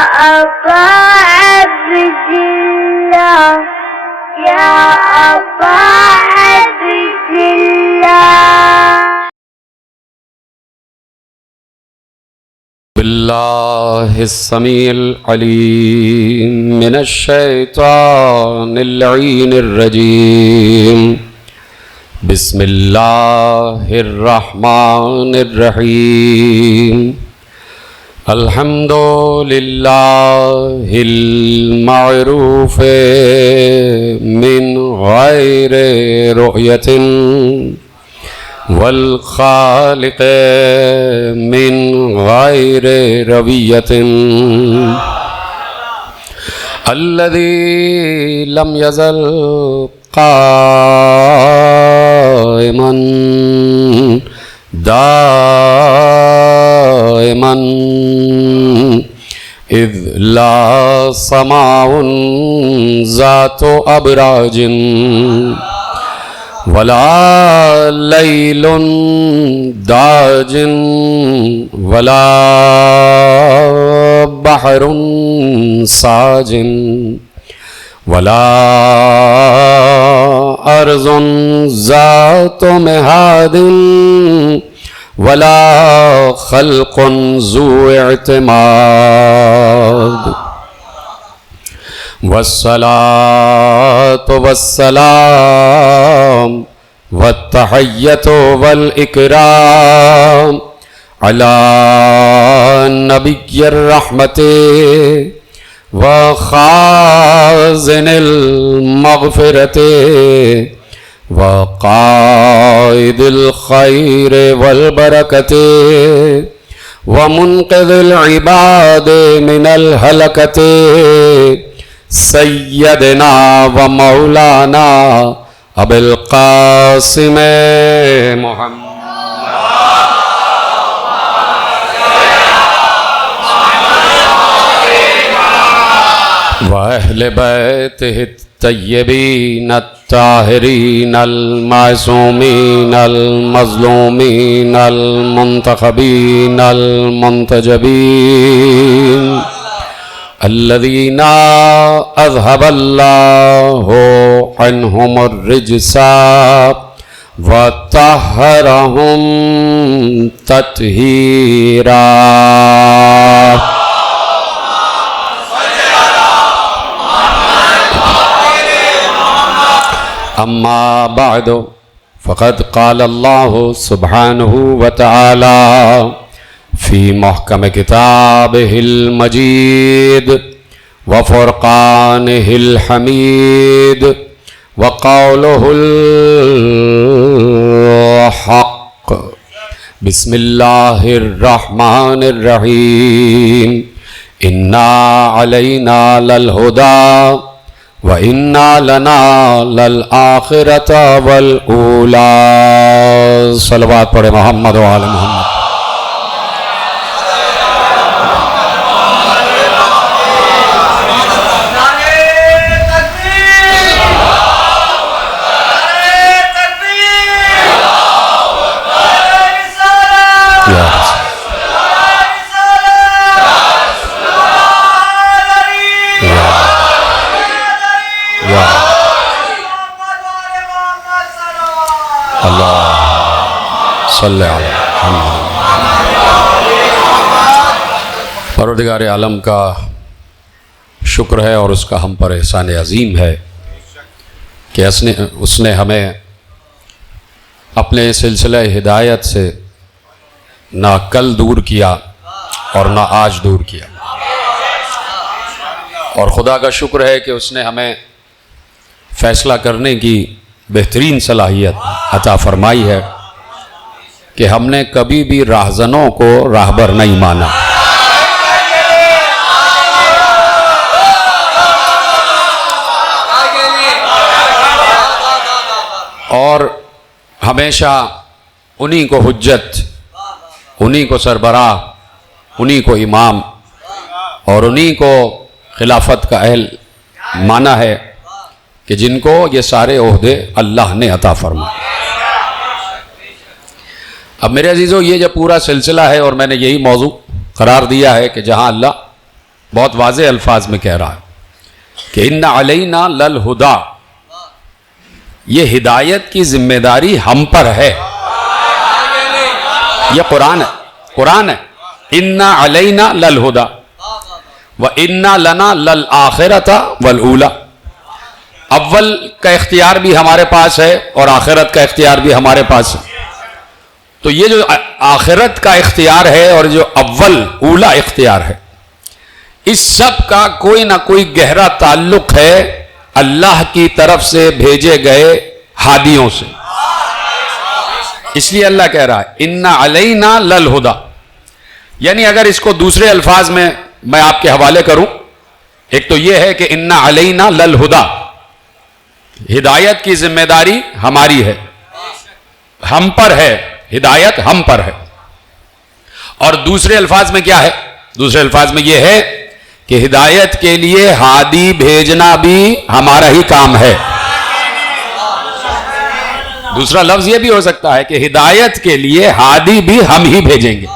أبا عبد الله يا أبا عبد الله. بالله السميع العليم من الشيطان اللعين الرجيم. بسم الله الرحمن الرحيم. الحمد لله المعروف من غير رؤية والخالق من غير روية الذي لم يزل قائما دائما إذ لا سماء ذات أبراج ولا ليل داج ولا بحر ساج ولا أرض ذات مهاد ولا خلق ذو اعتماد. والصلاة والسلام والتحية والإكرام على نبي الرحمة وخازن المغفرة وقائد الخير والبركة ومنقذ العباد من الهلكة سيدنا ومولانا أبي القاسم محمد وأهل بيته الطيبين الطاهرين المعصومين المظلومين المنتخبين المنتجبين الذين أذهب الله عنهم الرجس وطهرهم تطهيرا. أما بعد فقد قال الله سبحانه وتعالى في محكم كتابه المجيد وفرقانه الحميد وقوله الحق. بسم الله الرحمن الرحيم. إنا علينا للهدى وَإِنَّا لَنَا لَلْآخِرَةَ وَالْأُولَى. صلوات پڑھے محمد و آل محمد. صلی علی محمد. پروردگار عالم کا شکر ہے اور اس کا ہم پر احسان عظیم ہے کہ اس نے ہمیں اپنے سلسلہ ہدایت سے نہ کل دور کیا اور نہ آج دور کیا. اور خدا کا شکر ہے کہ اس نے ہمیں فیصلہ کرنے کی بہترین صلاحیت عطا فرمائی ہے کہ ہم نے کبھی بھی راہزنوں کو راہبر نہیں مانا. اور ہمیشہ انہی کو حجت، انہی کو سربراہ، انہی کو امام اور انہی کو خلافت کا اہل مانا ہے کہ جن کو یہ سارے عہدے اللہ نے عطا فرمائے. اب میرے عزیزو، یہ جو پورا سلسلہ ہے اور میں نے یہی موضوع قرار دیا ہے کہ جہاں اللہ بہت واضح الفاظ میں کہہ رہا ہے کہ ان علینا للہدا، یہ ہدایت کی ذمہ داری ہم پر ہے. یہ قرآن ہے، قرآن ہے. ان علینا للہدا وَإِنَّا لَنَا لَلْآخِرَةَ وَالْأُولَى. اول کا اختیار بھی ہمارے پاس ہے اور آخرت کا اختیار بھی ہمارے پاس ہے. تو یہ جو آخرت کا اختیار ہے اور جو اول اولا اختیار ہے، اس سب کا کوئی نہ کوئی گہرا تعلق ہے اللہ کی طرف سے بھیجے گئے ہادیوں سے. اس لیے اللہ کہہ رہا ہے ان علینا للہدا. یعنی اگر اس کو دوسرے الفاظ میں آپ کے حوالے کروں، ایک تو یہ ہے کہ ان علینا للہدا، ہدایت کی ذمہ داری ہماری ہے، ہم پر ہے، ہدایت ہم پر ہے. اور دوسرے الفاظ میں کیا ہے؟ دوسرے الفاظ میں یہ ہے کہ ہدایت کے لیے ہادی بھیجنا بھی ہمارا ہی کام ہے. دوسرا لفظ یہ بھی ہو سکتا ہے کہ ہدایت کے لیے ہادی بھی ہم ہی بھیجیں گے.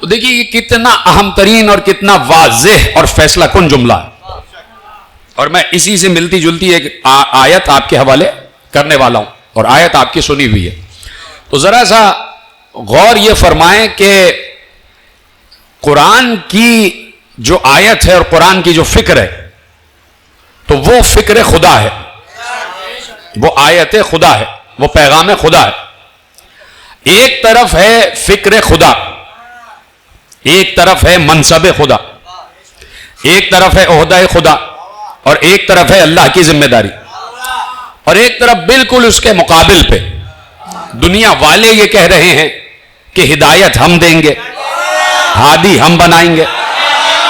تو دیکھیے یہ کتنا اہم ترین اور کتنا واضح اور فیصلہ کن جملہ ہے. اور میں اسی سے ملتی جلتی ایک آیت آپ کے حوالے کرنے والا ہوں، اور آیت آپ کی سنی ہوئی ہے. تو ذرا سا غور یہ فرمائیں کہ قرآن کی جو آیت ہے اور قرآن کی جو فکر ہے، تو وہ فکر خدا ہے، وہ آیت خدا ہے، وہ پیغام خدا ہے. ایک طرف ہے فکر خدا، ایک طرف ہے منصب خدا، ایک طرف ہے عہدہ خدا، اور ایک طرف ہے اللہ کی ذمہ داری. اور ایک طرف بالکل اس کے مقابل پہ دنیا والے یہ کہہ رہے ہیں کہ ہدایت ہم دیں گے، ہادی ہم بنائیں گے،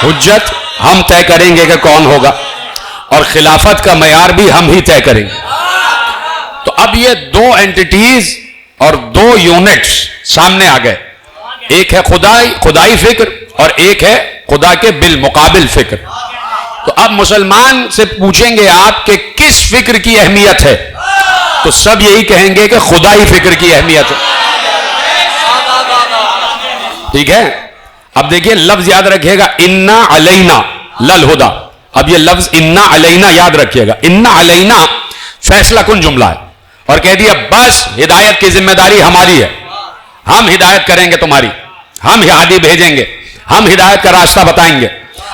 حجت ہم طے کریں گے کہ کون ہوگا، اور خلافت کا معیار بھی ہم ہی طے کریں گے. تو اب یہ دو اینٹیٹیز اور دو یونٹس سامنے آ گئے. ایک ہے خدائی فکر اور ایک ہے خدا کے بالمقابل فکر. تو اب مسلمان سے پوچھیں گے آپ کہ کس فکر کی اہمیت ہے، تو سب یہی کہیں گے کہ خدائی فکر کی اہمیت ہے. ٹھیک ہے؟ اب دیکھیے لفظ یاد رکھیے گا انا علینا للہدا. اب یہ لفظ انا علینا یاد رکھیے گا. انا علینا فیصلہ کن جملہ ہے، اور کہہ دیا بس ہدایت کی ذمہ داری ہماری ہے، ہم ہدایت کریں گے تمہاری، ہم ہادی بھیجیں گے، ہم ہدایت کا راستہ بتائیں گے،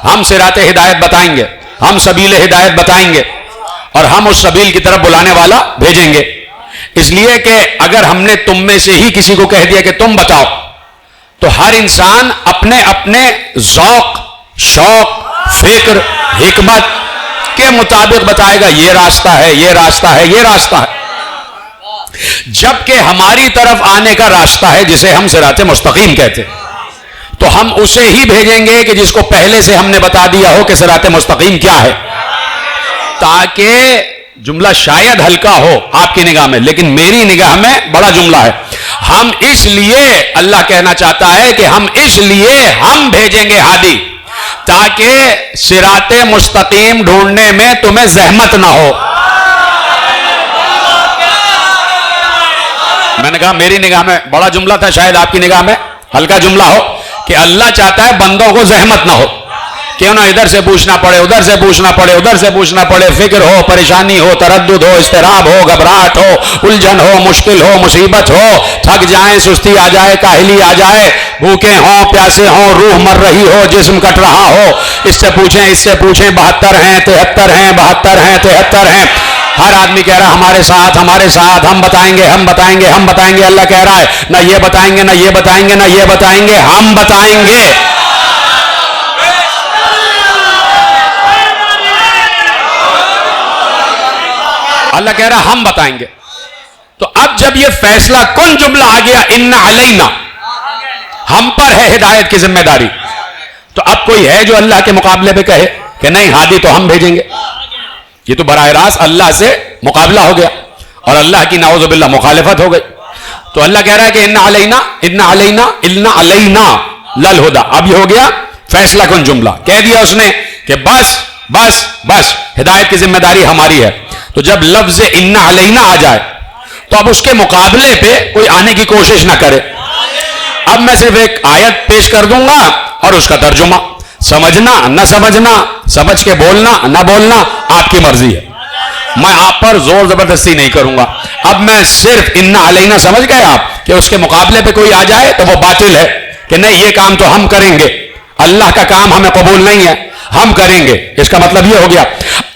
ہم صراط ہدایت بتائیں گے، ہم سبیل ہدایت بتائیں گے، اور ہم اس سبیل کی طرف بلانے والا بھیجیں گے. اس لیے کہ اگر ہم نے تم میں سے ہی کسی کو کہہ دیا کہ تم بتاؤ، تو ہر انسان اپنے اپنے ذوق، شوق، فکر، حکمت کے مطابق بتائے گا یہ راستہ ہے، یہ راستہ ہے، یہ راستہ ہے. جبکہ ہماری طرف آنے کا راستہ ہے جسے ہم صراط مستقیم کہتے ہیں، تو ہم اسے ہی بھیجیں گے کہ جس کو پہلے سے ہم نے بتا دیا ہو کہ صراط مستقیم کیا ہے. تاکہ جملہ شاید ہلکا ہو آپ کی نگاہ میں، لیکن میری نگاہ میں بڑا جملہ ہے. ہم اس لیے، اللہ کہنا چاہتا ہے کہ ہم اس لیے ہم بھیجیں گے ہادی، تاکہ صراط مستقیم ڈھونڈنے میں تمہیں زحمت نہ ہو. میں نے کہا میری نگاہ میں بڑا جملہ تھا، شاید آپ کی نگاہ میں ہلکا جملہ ہو، کہ اللہ چاہتا ہے بندوں کو زحمت نہ ہو، کیوں نہ ادھر سے پوچھنا پڑے، ادھر سے پوچھنا پڑے، ادھر سے پوچھنا پڑے، فکر ہو، پریشانی ہو، تردد ہو، اضطراب ہو، گھبراہٹ ہو، الجھن ہو، مشکل ہو، مصیبت ہو، تھک جائیں، سستی آ جائے، کاہلی آ جائے، بھوکے ہوں، پیاسے ہوں، روح مر رہی ہو، جسم کٹ رہا ہو، اس سے پوچھیں، اس سے پوچھیں، 72 ہیں، 73 ہیں، 72 ہیں، 73 ہیں. ہر آدمی کہہ رہا ہمارے ساتھ، ہمارے ساتھ، ہم بتائیں گے، ہم بتائیں گے، ہم بتائیں گے. اللہ کہہ رہا ہے نہ یہ بتائیں گے، نہ یہ بتائیں گے، نہ یہ بتائیں گے، ہم بتائیں گے. اللہ کہہ رہا ہم بتائیں گے. تو اب جب یہ فیصلہ کن جملہ آ گیا ان علینا، ہم پر ہے ہدایت کی ذمہ داری، تو اب کوئی ہے جو اللہ کے مقابلے پہ کہے کہ نہیں ہادی تو ہم بھیجیں گے؟ یہ تو براہ راست اللہ سے مقابلہ ہو گیا، اور اللہ کی نعوذ باللہ مخالفت ہو گئی. تو اللہ کہہ رہا ہے کہ ان علینا للہدا. اب یہ ہو گیا فیصلہ کن جملہ، کہہ دیا اس نے کہ بس بس بس ہدایت کی ذمہ داری ہماری ہے. تو جب لفظ ان علینا آ جائے تو اب اس کے مقابلے پہ کوئی آنے کی کوشش نہ کرے. اب میں صرف ایک آیت پیش کر دوں گا اور اس کا ترجمہ. سمجھنا نہ سمجھنا، سمجھ کے بولنا نہ بولنا آپ کی مرضی ہے، میں آپ پر زور زبردستی نہیں کروں گا۔ اب میں صرف انا علینا سمجھ گئے آپ کہ اس کے مقابلے پہ کوئی آ جائے تو وہ باطل ہے کہ نہیں یہ کام تو ہم کریں گے، اللہ کا کام ہمیں قبول نہیں ہے، ہم کریں گے، اس کا مطلب یہ ہو گیا۔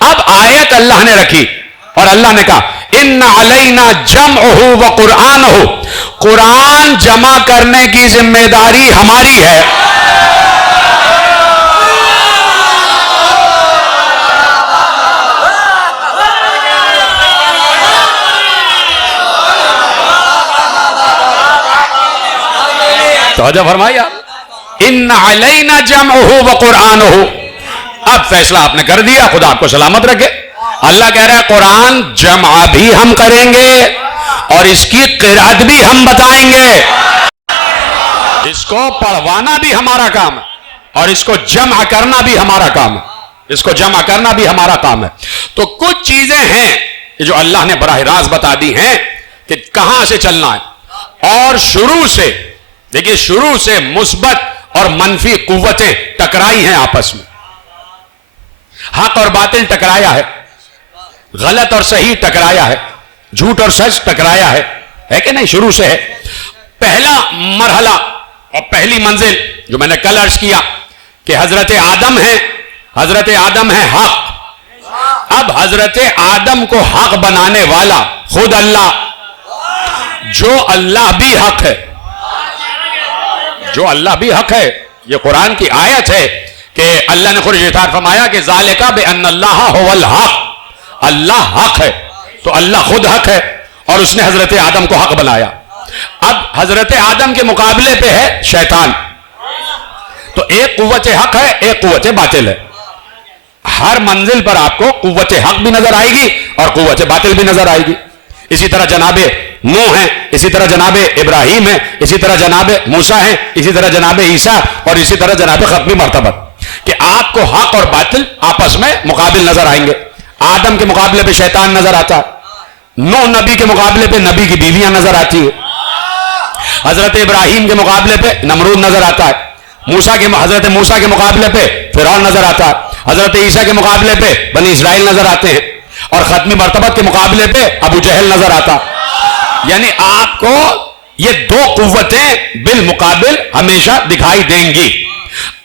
اب آیت اللہ نے رکھی اور اللہ نے کہا ان علینا جمعہ و قرآنہ، قرآن جمع کرنے کی ذمہ داری ہماری ہے۔ توجہ فرمائیے، ان علینا جمعہ و قرآنہ، اب فیصلہ آپ نے کر دیا، خدا آپ کو سلامت رکھے۔ اللہ کہہ رہا ہے قرآن جمع بھی ہم کریں گے اور اس کی قرأت بھی ہم بتائیں گے، اس کو پڑھوانا بھی ہمارا کام ہے اور اس کو جمع کرنا بھی ہمارا کام ہے، اس کو جمع کرنا بھی ہمارا کام ہے۔ تو کچھ چیزیں ہیں جو اللہ نے براہ راست بتا دی ہیں کہ کہاں سے چلنا ہے، اور شروع سے دیکھیے، شروع سے مثبت اور منفی قوتیں ٹکرائی ہیں آپس میں، حق اور باطل ٹکرایا ہے، غلط اور صحیح ٹکرایا ہے، جھوٹ اور سچ ٹکرایا ہے کہ نہیں؟ شروع سے ہے۔ پہلا مرحلہ اور پہلی منزل جو میں نے کل عرض کیا کہ حضرت آدم ہے حق۔ اب حضرت آدم کو حق بنانے والا خود اللہ، جو اللہ بھی حق ہے، جو اللہ بھی حق ہے، یہ قرآن کی آیت ہے کہ اللہ نے خود ارشاد فرمایا کہ ذالک بان اللہ هو الحق، اللہ حق ہے، تو اللہ خود حق ہے اور اس نے حضرت آدم کو حق بنایا۔ اب حضرت آدم کے مقابلے پہ ہے شیطان، تو ایک قوت حق ہے ایک قوت باطل ہے۔ ہر منزل پر آپ کو قوت حق بھی نظر آئے گی اور قوت باطل بھی نظر آئے گی۔ اسی طرح جناب نوح ہیں، اسی طرح جناب ابراہیم ہیں، اسی طرح جناب موسیٰ ہیں، اسی طرح جناب عیسیٰ اور اسی طرح جناب ختمی مرتبہ، کہ آپ کو حق اور باطل آپس میں مقابل نظر آئیں گے۔ آدم کے مقابلے پہ شیطان نظر آتا ہے، نوح نبی کے مقابلے پہ نبی کی بیویاں نظر آتی ہے، حضرت ابراہیم کے مقابلے پہ نمرود نظر آتا ہے، حضرت موسیٰ کے مقابلے پہ فرعون نظر آتا ہے، حضرت عیسیٰ کے مقابلے پہ بنی اسرائیل نظر آتے ہیں، اور ختمی مرتبہ کے مقابلے پہ ابو جہل نظر آتا۔ یعنی آپ کو یہ دو قوتیں بالمقابل ہمیشہ دکھائی دیں گی۔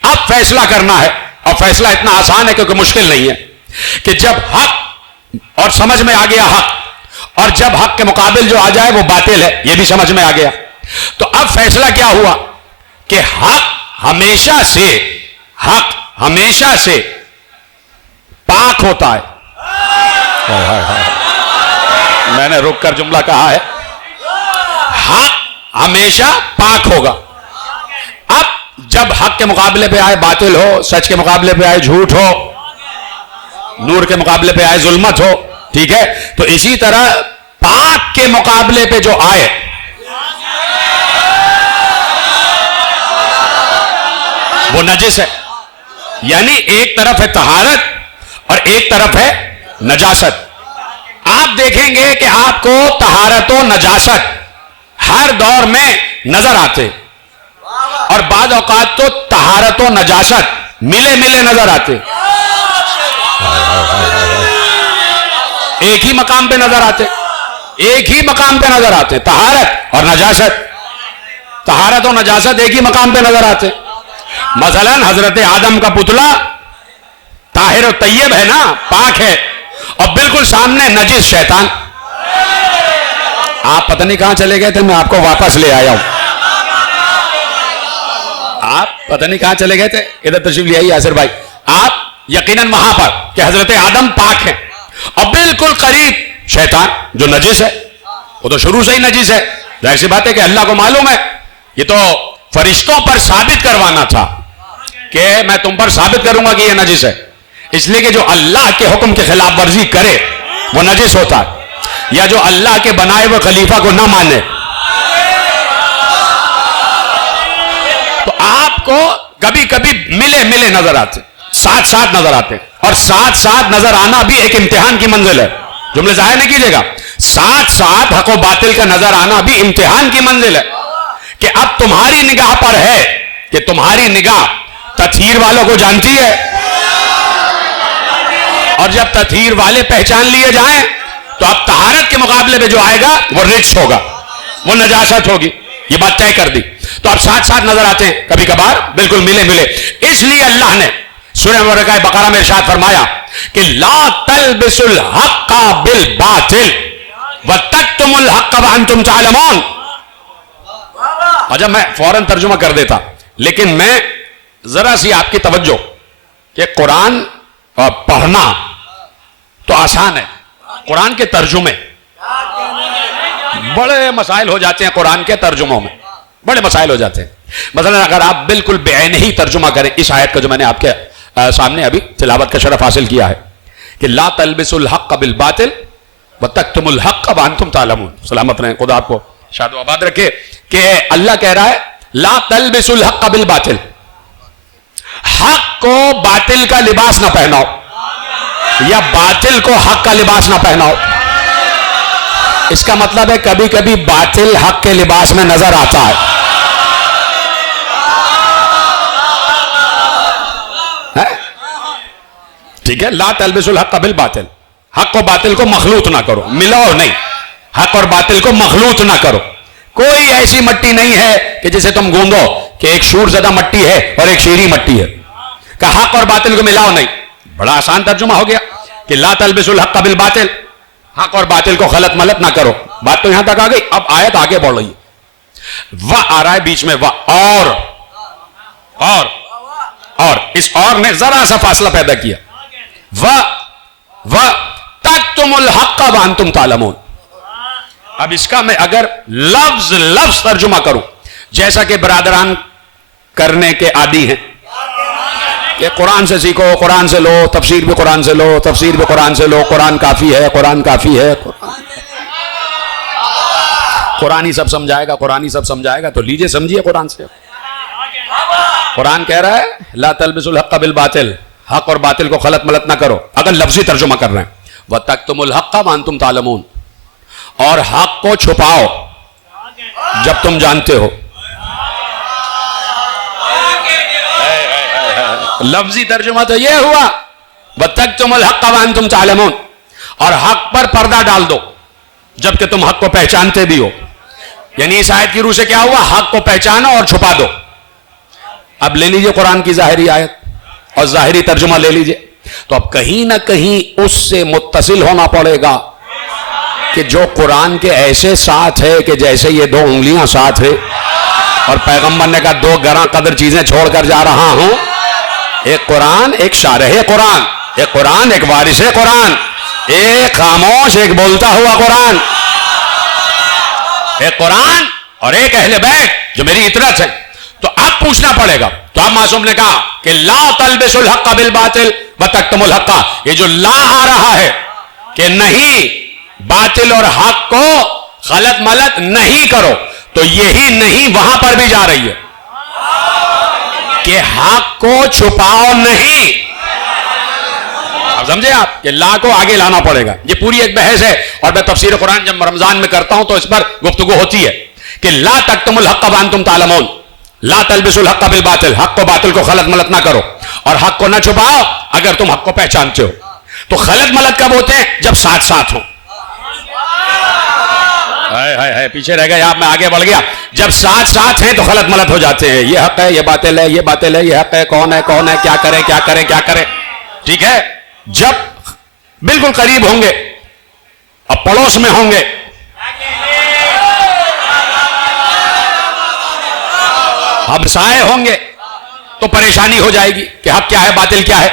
اب فیصلہ کرنا ہے، اور فیصلہ اتنا آسان ہے کیونکہ مشکل نہیں ہے، کہ جب حق اور سمجھ میں آ گیا حق، اور جب حق کے مقابل جو آ جائے وہ باطل ہے، یہ بھی سمجھ میں آ گیا، تو اب فیصلہ کیا ہوا کہ حق ہمیشہ سے پاک ہوتا ہے۔ میں نے رک کر جملہ کہا ہے، حق ہمیشہ پاک ہوگا۔ اب جب حق کے مقابلے پہ آئے باطل ہو، سچ کے مقابلے پہ آئے جھوٹ ہو، نور کے مقابلے پہ آئے ظلمت ہو، ٹھیک ہے، تو اسی طرح پاک کے مقابلے پہ جو آئے وہ نجس ہے۔ یعنی ایک طرف ہے طہارت اور ایک طرف ہے نجاست۔ آپ دیکھیں گے کہ آپ کو طہارت و نجاست ہر دور میں نظر آتے، اور بعض اوقات تو طہارت و نجاست ملے نظر آتے، ایک ہی مقام پہ نظر آتے، طہارت اور نجاست، طہارت و نجاست ایک ہی مقام پہ نظر آتے۔ مثلا حضرت آدم کا پتلا طاہر و طیب ہے نا، پاک ہے، اور بالکل سامنے نجس شیطان۔ آپ پتہ نہیں کہاں چلے گئے تھے، میں آپ کو واپس لے آیا ہوں۔ آپ پتہ نہیں کہاں چلے گئے تھے، ادھر تشریف لے آئیے یاسر بھائی۔ آپ یقیناً وہاں پر کہ حضرت آدم پاک ہیں، اور بالکل قریب شیطان جو نجس ہے، وہ تو شروع سے ہی نجس ہے۔ ظاہر سی بات ہے کہ اللہ کو معلوم ہے، یہ تو فرشتوں پر ثابت کروانا تھا کہ میں تم پر ثابت کروں گا کہ یہ نجس ہے، اس لیے کہ جو اللہ کے حکم کے خلاف ورزی کرے وہ نجس ہوتا ہے، یا جو اللہ کے بنائے ہوئے خلیفہ کو نہ مانے۔ تو آپ کو کبھی کبھی ملے نظر آتے، ساتھ نظر آتے، اور ساتھ نظر آنا بھی ایک امتحان کی منزل ہے، جملے ظاہر نہیں کیجیے گا، ساتھ حق و باطل کا نظر آنا بھی امتحان کی منزل ہے، کہ اب تمہاری نگاہ پر ہے کہ تمہاری نگاہ تطہیر والوں کو جانتی ہے، اور جب تطہیر والے پہچان لیے جائیں تو اب طہارت کے مقابلے میں جو آئے گا وہ رچ ہوگا، وہ نجاست ہوگی، یہ بات طے کر دی. تو اب ساتھ ساتھ نظر آتے ہیں کبھی کبھار بالکل ملے. اس لیے اللہ نے سورہ مبارکہ بقرہ میں ارشاد فرمایا کہ لا تلبسوا الحق بالباطل وتکتموا الحق وانتم تعلمون. اچھا میں فوراً ترجمہ کر دیتا، لیکن میں ذرا سی آپ کی توجہ کہ قرآن پڑھنا تو آسان ہے، قرآن کے ترجمے بڑے مسائل ہو جاتے ہیں. قرآن کے ترجموں میں بڑے مسائل ہو جاتے ہیں. مثلا اگر آپ بالکل بعین ہی ترجمہ کریں اس آیت کا جو میں نے آپ کے سامنے ابھی تلاوت کا شرف حاصل کیا ہے کہ لا تلبسوا الحق بالباطل وتکتموا الحق وانتم تعلمون. سلامت رہیں، خدا آپ کو شاد و آباد رکھے. کہ اللہ کہہ رہا ہے لا تلبسوا الحق بالباطل، حق کو باطل کا لباس نہ پہناؤ یا باطل کو حق کا لباس نہ پہناؤ. اس کا مطلب ہے کبھی کبھی باطل حق کے لباس میں نظر آتا ہے. ٹھیک ہے، لا تلبسوا الحق بالباطل، حق و باطل کو مخلوط نہ کرو، ملاؤ نہیں، حق اور باطل کو مخلوط نہ کرو. کوئی ایسی مٹی نہیں ہے کہ جسے تم گوندو کہ ایک شور زدہ مٹی ہے اور ایک شیریں مٹی ہے، کہ حق اور باطل کو ملاؤ نہیں. بڑا آسان ترجمہ ہو گیا کہ لا تلبسوا الحق بالباطل، حق اور باطل کو خلط ملط نہ کرو. بات تو یہاں تک آ گئی. اب آیت آگے بڑھ رہی ہے، وہ آ رہا ہے بیچ میں، وہ اور اس اور نے ذرا سا فاصلہ پیدا کیا. تکتموا الحق وانتم تعلمون. اب اس کا میں اگر لفظ ترجمہ کروں جیسا کہ برادران کرنے کے عادی ہیں کہ قرآن سے سیکھو، قرآن سے لو، تفسیر بھی قرآن سے لو، تفسیر بھی قرآن سے لو، قرآن کافی ہے، قرآن کافی ہے، قرآن ہی سب سمجھائے گا، قرآن ہی سب سمجھائے گا. تو لیجئے سمجھیے قرآن سے. قرآن کہہ رہا ہے لا تلبسوا الحق بالباطل، حق اور باطل کو خلط ملط نہ کرو. اگر لفظی ترجمہ کر رہے ہیں وَتَكْتُمُوا الْحَقَّ وَأَنْتُمْ تَعْلَمُونَ، اور حق کو چھپاؤ جب تم جانتے ہو. لفظی ترجمہ تو یہ ہوا وَتَكْتُمُوا الْحَقَّ وَأَنْتُمْ تَعْلَمُونَ، اور حق پر پردہ ڈال دو جبکہ تم حق کو پہچانتے بھی ہو. یعنی اس آیت کی روح سے کیا ہوا؟ حق کو پہچانو اور چھپا دو. اب لے لیجئے قرآن کی ظاہری آیت اور ظاہری ترجمہ لے لیجئے، تو اب کہیں نہ کہیں اس سے متصل ہونا پڑے گا کہ جو قرآن کے ایسے ساتھ ہے کہ جیسے یہ دو انگلیاں ساتھ ہے، اور پیغمبر نے کہا دو گراں قدر چیزیں چھوڑ کر جا رہا ہوں، ایک قرآن، ایک شارح قرآن، ایک قرآن، ایک وارث قرآن، ایک خاموش، ایک بولتا ہوا قرآن، ایک قرآن اور ایک اہل بیت جو میری اطرت ہے. تو اب پوچھنا پڑے گا. تو اب معصوم نے کہا کہ لا تلبسوا الحق بالباطل وتکتموا الحق، یہ جو لا آ رہا ہے کہ نہیں باطل اور حق کو خلط ملط نہیں کرو، تو یہی نہیں وہاں پر بھی جا رہی ہے کہ حق کو چھپاؤ نہیں. اب سمجھے آپ کہ لا کو آگے لانا پڑے گا. یہ پوری ایک بحث ہے، اور میں تفسیر قرآن جب رمضان میں کرتا ہوں تو اس پر گفتگو ہوتی ہے کہ لا تکتموا الحق وانتم تعلمون، لا تلبسوا الحق بالباطل، حق کو باطل کو خلط ملط نہ کرو اور حق کو نہ چھپاؤ اگر تم حق کو پہچانتے ہو. تو خلط ملط کب ہوتے ہیں؟ جب ساتھ ساتھ ہوں. پیچھے رہ گئے آپ، میں آگے بڑھ گیا. جب ساتھ ساتھ ہیں تو خلط ملط ہو جاتے ہیں. یہ حق ہے، یہ باطل ہے، یہ باطل ہے، یہ حق ہے، کون ہے کون ہے، کیا کرے کیا کرے کیا کرے. ٹھیک ہے، جب بالکل قریب ہوں گے، اب پڑوس میں ہوں گے، ہمسائے ہوں گے، تو پریشانی ہو جائے گی کہ حق کیا ہے باطل کیا ہے.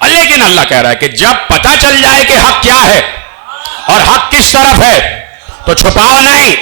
لیکن اللہ کہہ رہا ہے کہ جب پتہ چل جائے کہ حق کیا ہے اور حق کس طرف ہے تو چھپاؤ نہیں.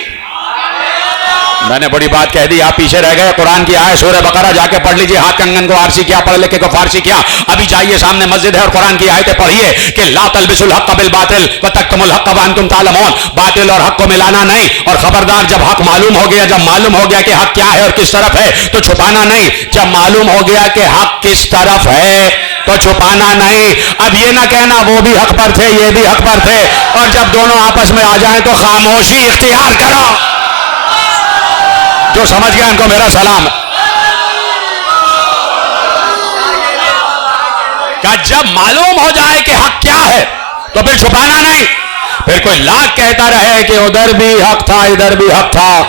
میں نے بڑی بات کہہ دی، آپ پیچھے رہ گئے. قرآن کی آیت سورہ بقرہ جا کے پڑھ لیجئے. ہاتھ کنگن کو عارسی کیا، پڑھ لکھے کو فارسی کیا. ابھی جائیے، سامنے مسجد ہے اور قرآن کی آیتیں پڑھیے کہ لا تلبسوا الحق بالباطل وتکتموا الحق وانتم تعلمون، باطل اور حق کو ملانا نہیں. اور خبردار جب حق معلوم ہو گیا، جب معلوم ہو گیا کہ حق کیا ہے اور کس طرف ہے تو چھپانا نہیں. جب معلوم ہو گیا کہ حق کس طرف ہے تو چھپانا نہیں. اب یہ نہ کہنا وہ بھی حق پر تھے یہ بھی حق پر تھے، اور جب دونوں آپس میں آ جائیں تو خاموشی اختیار کرو. جو سمجھ گیا ان کو میرا سلام. جب معلوم ہو جائے کہ حق کیا ہے تو پھر چھپانا نہیں. پھر کوئی لاکھ کہتا رہے کہ ادھر بھی حق تھا ادھر بھی حق تھا،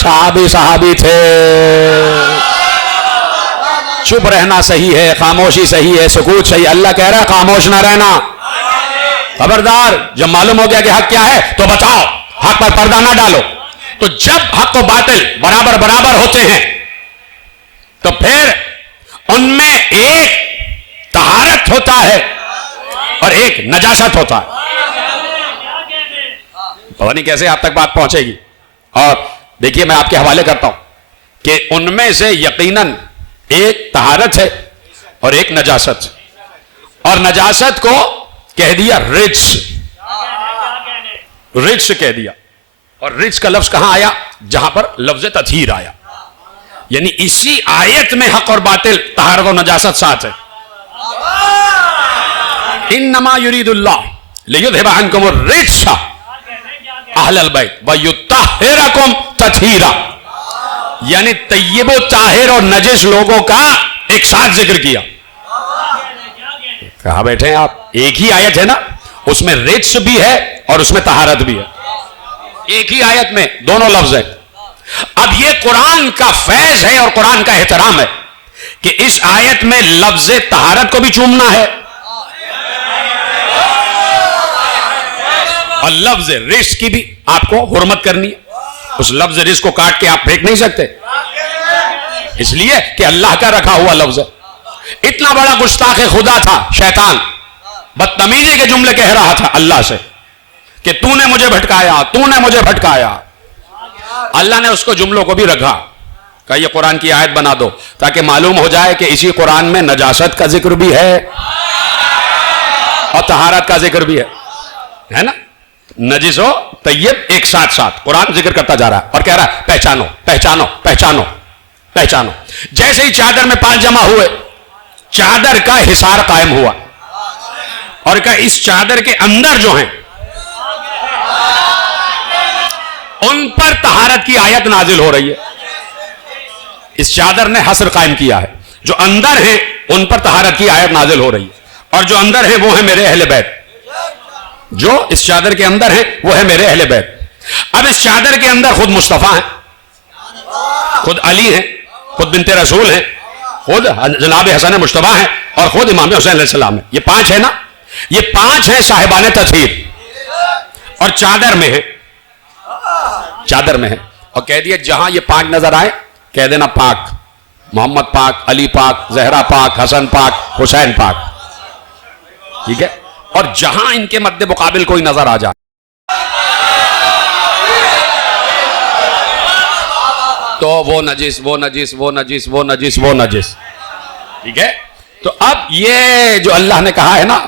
صحابی تھے. چپ رہنا صحیح ہے، خاموشی صحیح ہے، سکوت صحیح. اللہ کہہ رہا ہے خاموش نہ رہنا. خبردار، جب معلوم ہو گیا کہ حق کیا ہے تو بتاؤ، حق پر پردہ نہ ڈالو. تو جب حق و باطل برابر برابر ہوتے ہیں تو پھر ان میں ایک طہارت ہوتا ہے اور ایک نجاست ہوتا ہے. پتہ نہیں کیسے آپ تک بات پہنچے گی. اور دیکھیے میں آپ کے حوالے کرتا ہوں کہ ان میں سے یقیناً ایک طہارت ہے اور ایک نجاست. اور نجاست کو کہہ دیا رجس، رجس کہہ دیا. اور رجس کا لفظ کہاں آیا؟ جہاں پر لفظ تطہیر آیا. یعنی اسی آیت میں حق اور باطل، طہارت و نجاست ساتھ ہے. انما یرید اللہ لیذھب عنکم الرجس اہل البیت ویطہرکم تطہیرا. یعنی طیب و طاہر اور نجس لوگوں کا ایک ساتھ ذکر کیا. کہاں بیٹھے ہیں آپ؟ ایک ہی آیت ہے نا، اس میں رجس بھی ہے اور اس میں طہارت بھی ہے. ایک ہی آیت میں دونوں لفظ ہیں. اب یہ قرآن کا فیض ہے اور قرآن کا احترام ہے کہ اس آیت میں لفظ طہارت کو بھی چومنا ہے اور لفظ رجس کی بھی آپ کو حرمت کرنی ہے. اس لفظ رجس کو کاٹ کے آپ پھینک نہیں سکتے، اس لیے کہ اللہ کا رکھا ہوا لفظ ہے. اتنا بڑا گستاخ خدا تھا شیطان، بدتمیزی کے جملے کہہ رہا تھا اللہ سے کہ تو نے مجھے بھٹکایا، تو نے مجھے بھٹکایا. اللہ نے اس کو جملوں کو بھی رکھا، کہا یہ قرآن کی آیت بنا دو تاکہ معلوم ہو جائے کہ اسی قرآن میں نجاست کا ذکر بھی ہے اور طہارت کا ذکر بھی ہے نا. نجس و طیب ایک ساتھ ساتھ قرآن ذکر کرتا جا رہا ہے اور کہہ رہا ہے پہچانو پہچانو پہچانو پہچانو. جیسے ہی چادر میں پانچ جمع ہوئے، چادر کا حصار قائم ہوا اور کہا اس چادر کے اندر جو ہیں ان پر طہارت کی آیت نازل ہو رہی ہے. اس چادر نے حصر قائم کیا ہے، جو اندر ہیں ان پر طہارت کی آیت نازل ہو رہی ہے اور جو اندر ہیں وہ ہیں میرے اہل بیت. جو اس چادر کے اندر ہیں وہ ہے میرے اہل بیت. اب اس چادر کے اندر خود مصطفیٰ ہیں، خود علی ہیں، خود بنت رسول ہیں، خود جناب حسن مجتبیٰ ہیں اور خود امام حسین علیہ السلام ہیں. یہ پانچ ہے نا، یہ پانچ ہیں صاحبان تطہیر اور چادر میں ہیں، چادر میں ہے. اور کہہ دیا جہاں یہ پانچ نظر آئے کہہ دینا پاک، محمد پاک، علی پاک، زہرا پاک، حسن پاک، حسین پاک. ٹھیک ہے. اور جہاں ان کے مد مقابل کوئی نظر آ جائے تو وہ نجس وہ نجس وہ نجس وہ نجس وہ نجس. ٹھیک ہے. تو اب یہ جو اللہ نے کہا ہے نا،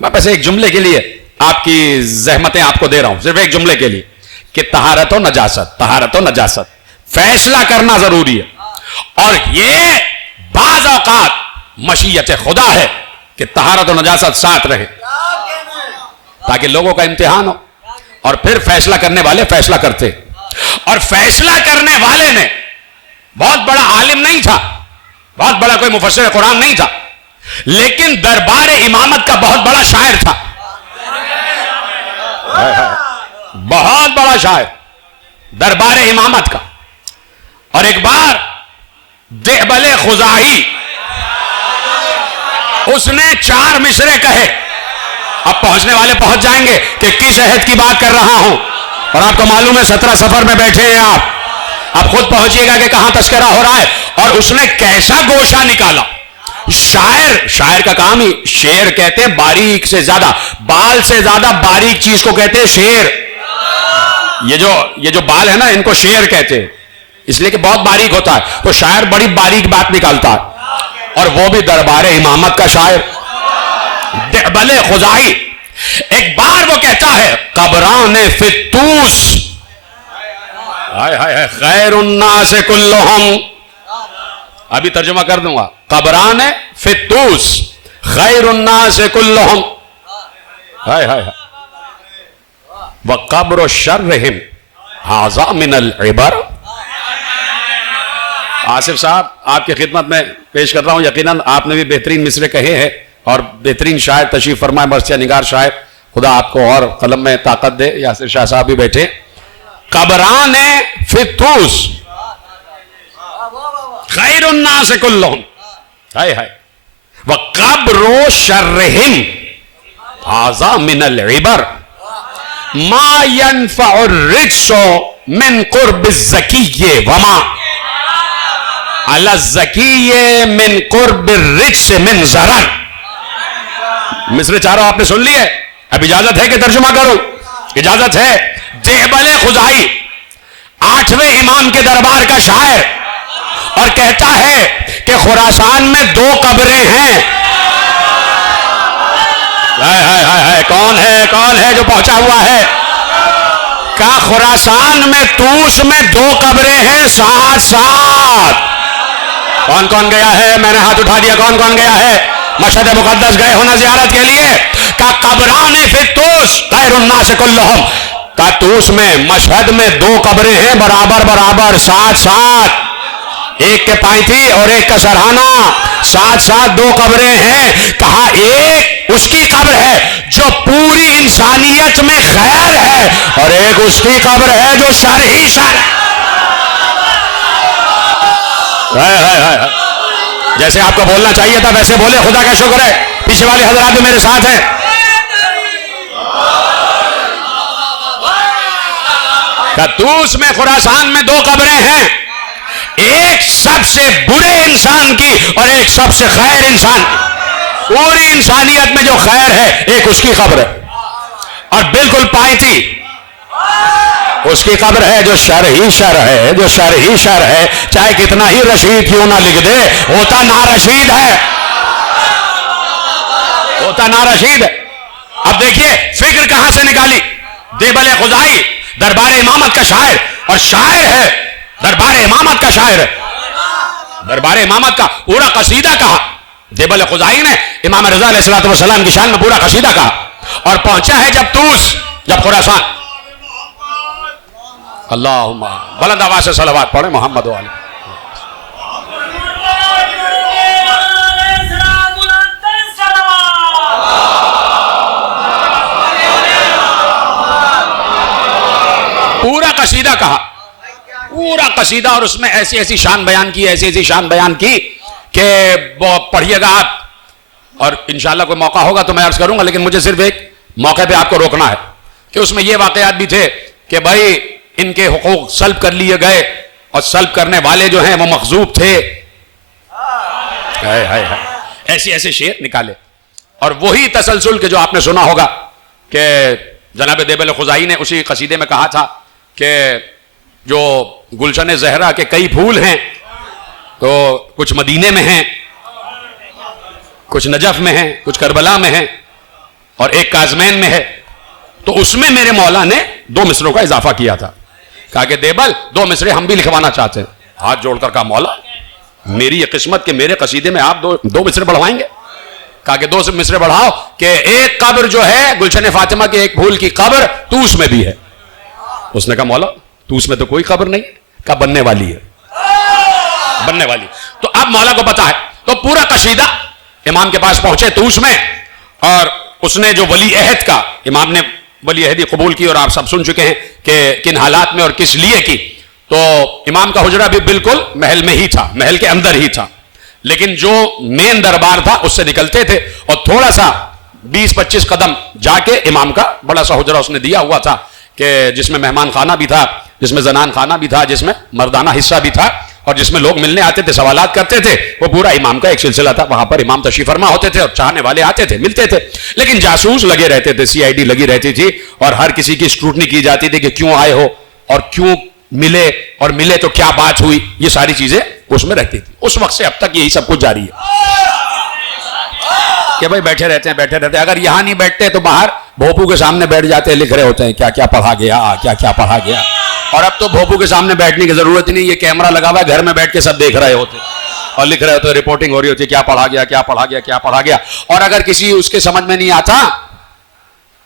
میں بس ایک جملے کے لیے آپ کی زحمتیں آپ کو دے رہا ہوں، صرف ایک جملے کے لیے کہ طہارت و نجاست، طہارت و نجاست فیصلہ کرنا ضروری ہے. اور یہ بعض اوقات مشیت خدا ہے کہ طہارت و نجاست ساتھ رہے تاکہ لوگوں کا امتحان ہو اور پھر فیصلہ کرنے والے فیصلہ کرتے. اور فیصلہ کرنے والے نے بہت بڑا عالم نہیں تھا، بہت بڑا کوئی مفسر قرآن نہیں تھا، لیکن دربار امامت کا بہت بڑا شاعر تھا، بہت بڑا شاعر دربار امامت کا. اور ایک بار دہبل خزاعی اس نے 4 مصرے کہے. اب پہنچنے والے پہنچ جائیں گے کہ کس عہد کی بات کر رہا ہوں، اور آپ کو معلوم ہے 17 سفر میں بیٹھے ہیں آپ خود پہنچیے گا کہ کہاں تذکرہ ہو رہا ہے. اور اس نے کیسا گوشہ نکالا. شاعر کا کام ہی، شعر کہتے ہیں باریک سے زیادہ، بال سے زیادہ باریک چیز کو کہتے ہیں شعر. یہ جو بال ہے نا ان کو شعر کہتے ہیں، اس لیے کہ بہت باریک ہوتا ہے. تو شاعر بڑی باریک بات نکالتا ہے اور وہ بھی دربار امامت کا شاعر دہبل خزاعی. ایک بار وہ کہتا ہے قبران فتوس خیر الناس کلہم. ابھی ترجمہ کر دوں گا. قبران فتوس خیر الناس کلہم وقبر شرہم ھذا من العبر. آصف صاحب آپ کی خدمت میں پیش کر رہا ہوں. یقیناً آپ نے بھی بہترین مصرے کہے ہیں اور بہترین شاعر تشریف فرمائے مرثیہ نگار شاعر, خدا آپ کو اور قلم میں طاقت دے. یاسر شاہ صاحب بھی بیٹھے. قبران فتوس خیر الناس کلہم, ہائے ہائے, وقبر شرہم ھذا من العبر ما ينفع الرجس من قرب الزکی وما علی الزکی من قرب الرجس من ضرر. مصر چاروں آپ نے سن لی ہے, اب اجازت ہے کہ ترجمہ کروں؟ اجازت ہے. دیبل خزائی 8ویں امام کے دربار کا شاعر, اور کہتا ہے کہ خراسان میں 2 قبریں ہیں. کون ہے جو پہنچا ہوا ہے؟ کہا خراسان میں طوس میں 2 قبریں ہیں ساتھ ساتھ. کون گیا ہے؟ میں نے ہاتھ اٹھا دیا. کون گیا ہے؟ مشہد مقدس گئے ہونا زیارت کے لیے. کہا قبران فی طوس خیر الناس کلہم. کہا طوس میں مشہد میں 2 قبریں ہیں برابر ساتھ ساتھ, ایک کے پائنتھی اور ایک کا سرہانہ, ساتھ 2 قبریں ہیں. کہا ایک اس کی قبر ہے جو پوری انسانیت میں خیر ہے, اور ایک اس کی قبر ہے جو شر ہی شر ہے. جیسے آپ کو بولنا چاہیے تھا ویسے بولے, خدا کا شکر ہے پیچھے والے حضرات بھی میرے ساتھ ہیں. طوس میں خراسان میں 2 قبریں ہیں, ایک سب سے برے انسان کی اور ایک سب سے خیر انسان کی. پوری انسانیت میں جو خیر ہے ایک اس کی قبر ہے, اور بالکل پائنتی اس کی قبر ہے جو شر ہی شر ہے. چاہے کتنا ہی رشید کیوں نہ لکھ دے, ہوتا نارشید ہے. اب دیکھیے فکر کہاں سے نکالی. دیبل خزائی دربار امامت کا شاعر, اور شاعر ہے دربار امامت کا شاعر ہے. دربار امامت کا پورا قصیدہ کہا دیبل خزائی نے امام رضا علیہ السلام کی شان میں, پورا قصیدہ کہا. اور پہنچا ہے جب طوس, جب خراسان. اللہم بلند آواز سے صلوات پڑھیں محمد و علی. پورا قصیدہ کہا, پورا قصیدہ, اور اس میں ایسی شان بیان کی کہ پڑھیے گا آپ, اور انشاءاللہ کوئی موقع ہوگا تو میں عرض کروں گا, لیکن مجھے صرف ایک موقع پہ آپ کو روکنا ہے کہ اس میں یہ واقعات بھی تھے کہ بھائی ان کے حقوق سلب کر لیے گئے, اور سلب کرنے والے جو ہیں وہ مخذوب تھے. ایسے شعر نکالے. اور وہی تسلسل کہ جو آپ نے سنا ہوگا کہ جناب دیبل خزائی نے اسی قصیدے میں کہا تھا کہ جو گلشن زہرا کے کئی پھول ہیں تو کچھ مدینے میں ہیں, کچھ نجف میں ہیں, کچھ کربلا میں ہیں, اور ایک کاظمین میں ہے. تو اس میں میرے مولا نے 2 مصروں کا اضافہ کیا تھا. کہا کہ دیبل 2 مصرے ہم بھی لکھوانا چاہتے ہیں. ہاتھ جوڑ کر کہا مولا میری یہ قسمت کہ میرے قصیدے میں آپ 2 مصرے بڑھوائیں گے. کہا کہ 2 مصرے بڑھاؤ کہ ایک قبر جو ہے گلشن فاطمہ کے ایک پھول کی قبر طوس میں بھی ہے. اس نے کہا مولا طوس میں تو کوئی قبر نہیں. کہا بننے والی ہے. تو اب مولا کو پتا ہے, تو پورا قصیدہ امام کے پاس پہنچے طوس میں, اور اس نے جو ولی عہد کا, امام نے ولی عہدی قبول کی, اور آپ سب سن چکے ہیں کہ کن حالات میں اور کس لیے کی. تو امام کا حجرہ بھی بالکل محل میں ہی تھا, محل کے اندر ہی تھا, لیکن جو مین دربار تھا اس سے نکلتے تھے, اور تھوڑا سا 20-25 قدم جا کے امام کا بڑا سا حجرہ اس نے دیا ہوا تھا کہ جس میں مہمان خانہ بھی تھا, جس میں زنان خانہ بھی تھا, جس میں مردانہ حصہ بھی تھا, اور جس میں لوگ ملنے آتے تھے, سوالات کرتے تھے. وہ پورا امام کا ایک سلسلہ تھا. وہاں پر امام تشریف فرما ہوتے تھے, اور چاہنے والے آتے تھے, ملتے تھے, لیکن جاسوس لگے رہتے تھے, CID لگی رہتی تھی, اور ہر کسی کی اسکروٹنی کی جاتی تھی کہ کیوں آئے ہو, اور کیوں ملے, اور ملے تو کیا بات ہوئی. یہ ساری چیزیں اس میں رہتی تھی. اس وقت سے اب تک یہی سب کچھ جاری ہے کہ بھائی بیٹھے رہتے ہیں. اگر یہاں نہیں بیٹھتے تو باہر بھوپو کے سامنے بیٹھ جاتے, لکھ رہے ہوتے ہیں کیا کیا پڑھا گیا. اور اب تو بھوپو کے سامنے بیٹھنے کی ضرورت ہی نہیں, یہ کیمرہ لگا ہوا ہے, گھر میں بیٹھ کے سب دیکھ رہے ہوتے اور لکھ رہے ہوتے, رپورٹنگ ہو رہی ہوتی ہے کیا پڑھا گیا. اور اگر کسی اس کے سمجھ میں نہیں آتا,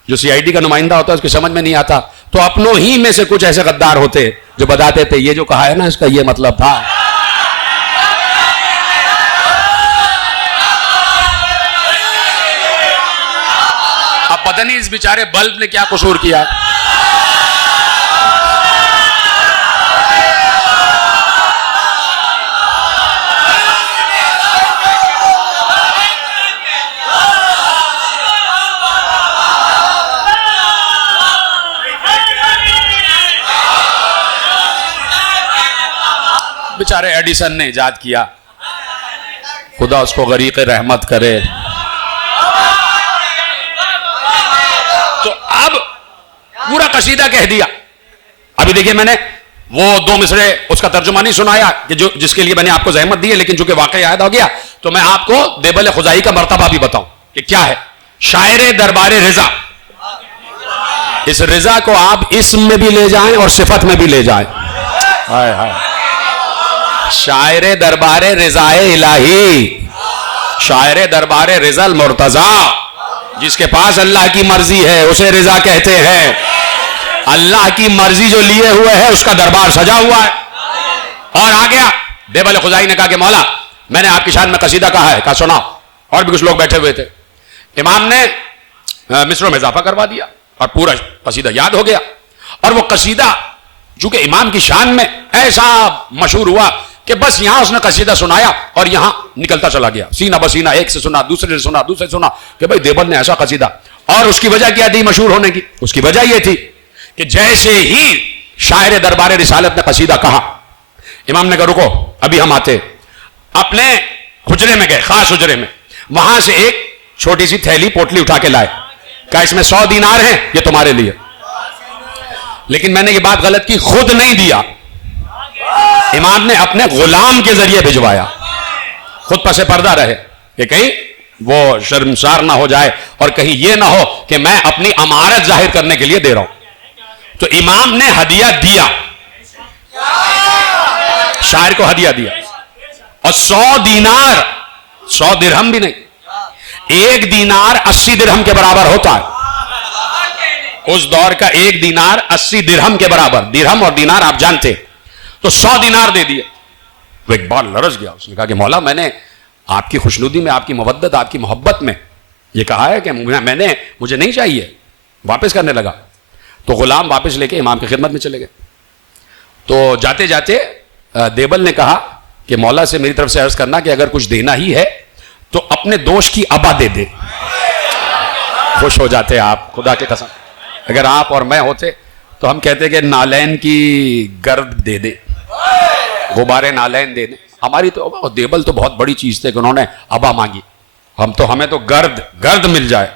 جو CID کا نمائندہ ہوتا ہے اس کے سمجھ میں نہیں آتا, تو اپنوں ہی میں سے کچھ ایسے غدار ہوتے جو بتاتے تھے یہ جو کہا ہے نا اس کا یہ مطلب تھا. اب پتہ نہیں اس بیچارے بلب نے کیا قصور کیا. بیچارے ایڈیسن نے ایجاد کیا, خدا اس کو غریق رحمت کرے. تو اب پورا قصیدہ کہہ دیا. ابھی دیکھیے میں نے وہ 2 مصرے اس کا ترجمہ نہیں سنایا کہ جس کے لیے میں نے آپ کو زحمت دی ہے, لیکن چونکہ واقعہ یاد ہو گیا تو میں آپ کو دیبل خزائی کا مرتبہ بھی بتاؤں کہ کیا ہے. شاعر دربار رضا, اس رضا کو آپ اسم میں بھی لے جائیں اور صفت میں بھی لے جائیں. ہائے ہائے, شاعر دربار رضا الہی, شاعر دربار رضا المرتضی, جس کے پاس اللہ کی مرضی ہے اسے رضا کہتے ہیں. اللہ کی مرضی جو لیے ہوئے ہے اس کا دربار سجا ہوا ہے. اور آ گیا دیبل خزائی نے کہا کہ مولا میں نے آپ کی شان میں قصیدہ کہا ہے. کہا سنا. اور بھی کچھ لوگ بیٹھے ہوئے تھے. امام نے مصروں میں اضافہ کروا دیا اور پورا قصیدہ یاد ہو گیا. اور وہ قصیدہ چونکہ امام کی شان میں ایسا مشہور ہوا کہ بس یہاں اس نے قصیدہ سنایا اور یہاں نکلتا چلا گیا, سینہ بسینہ, ایک سے سنا, دوسرے سے سنا, دوسرے سے سنا کہ بھئی دیبل نے ایسا قصیدہ. اور اس کی وجہ کیا تھی مشہور ہونے کی؟ اس کی وجہ یہ تھی کہ جیسے ہی شاعر دربار رسالت نے قصیدہ کہا, امام نے کہا رکو ابھی ہم آتے. اپنے حجرے میں گئے, خاص حجرے میں, وہاں سے ایک چھوٹی سی تھیلی پوٹلی اٹھا کے لائے. کہا اس میں 100 دینار ہیں, یہ تمہارے لیے. لیکن میں نے یہ بات غلط کی, خود نہیں دیا, امام نے اپنے غلام کے ذریعے بھجوایا. خود پس پردہ رہے کہ کہیں وہ شرمسار نہ ہو جائے اور کہیں یہ نہ ہو کہ میں اپنی امارت ظاہر کرنے کے لیے دے رہا ہوں. تو امام نے ہدیہ دیا, شاعر کو ہدیہ دیا. اور 100 دینار, 100 درہم بھی نہیں, 1 دینار 80 درہم کے برابر ہوتا ہے. اس دور کا 1 دینار 80 درہم کے برابر, درہم اور دینار آپ جانتے. تو 100 دینار دے دیے. وہ ایک بار لرز گیا, اس نے کہا کہ مولا میں نے آپ کی خوشنودی میں, آپ کی مودت, آپ کی محبت میں یہ کہا ہے کہ مجھے نہیں چاہیے. واپس کرنے لگا تو غلام واپس لے کے امام کی خدمت میں چلے گئے. تو جاتے جاتے دیبل نے کہا کہ مولا سے میری طرف سے عرض کرنا کہ اگر کچھ دینا ہی ہے تو اپنے دوست کی ابا دے دے. خوش ہو جاتے آپ, خدا کے قسم. اگر آپ اور میں ہوتے تو ہم کہتے کہ نالین کی گرد دے دے, غبارے نالین دے دیں. ہماری تو دیبل تو بہت بڑی چیز تھے کہ انہوں نے ابا مانگی. ہمیں تو گرد مل جائے,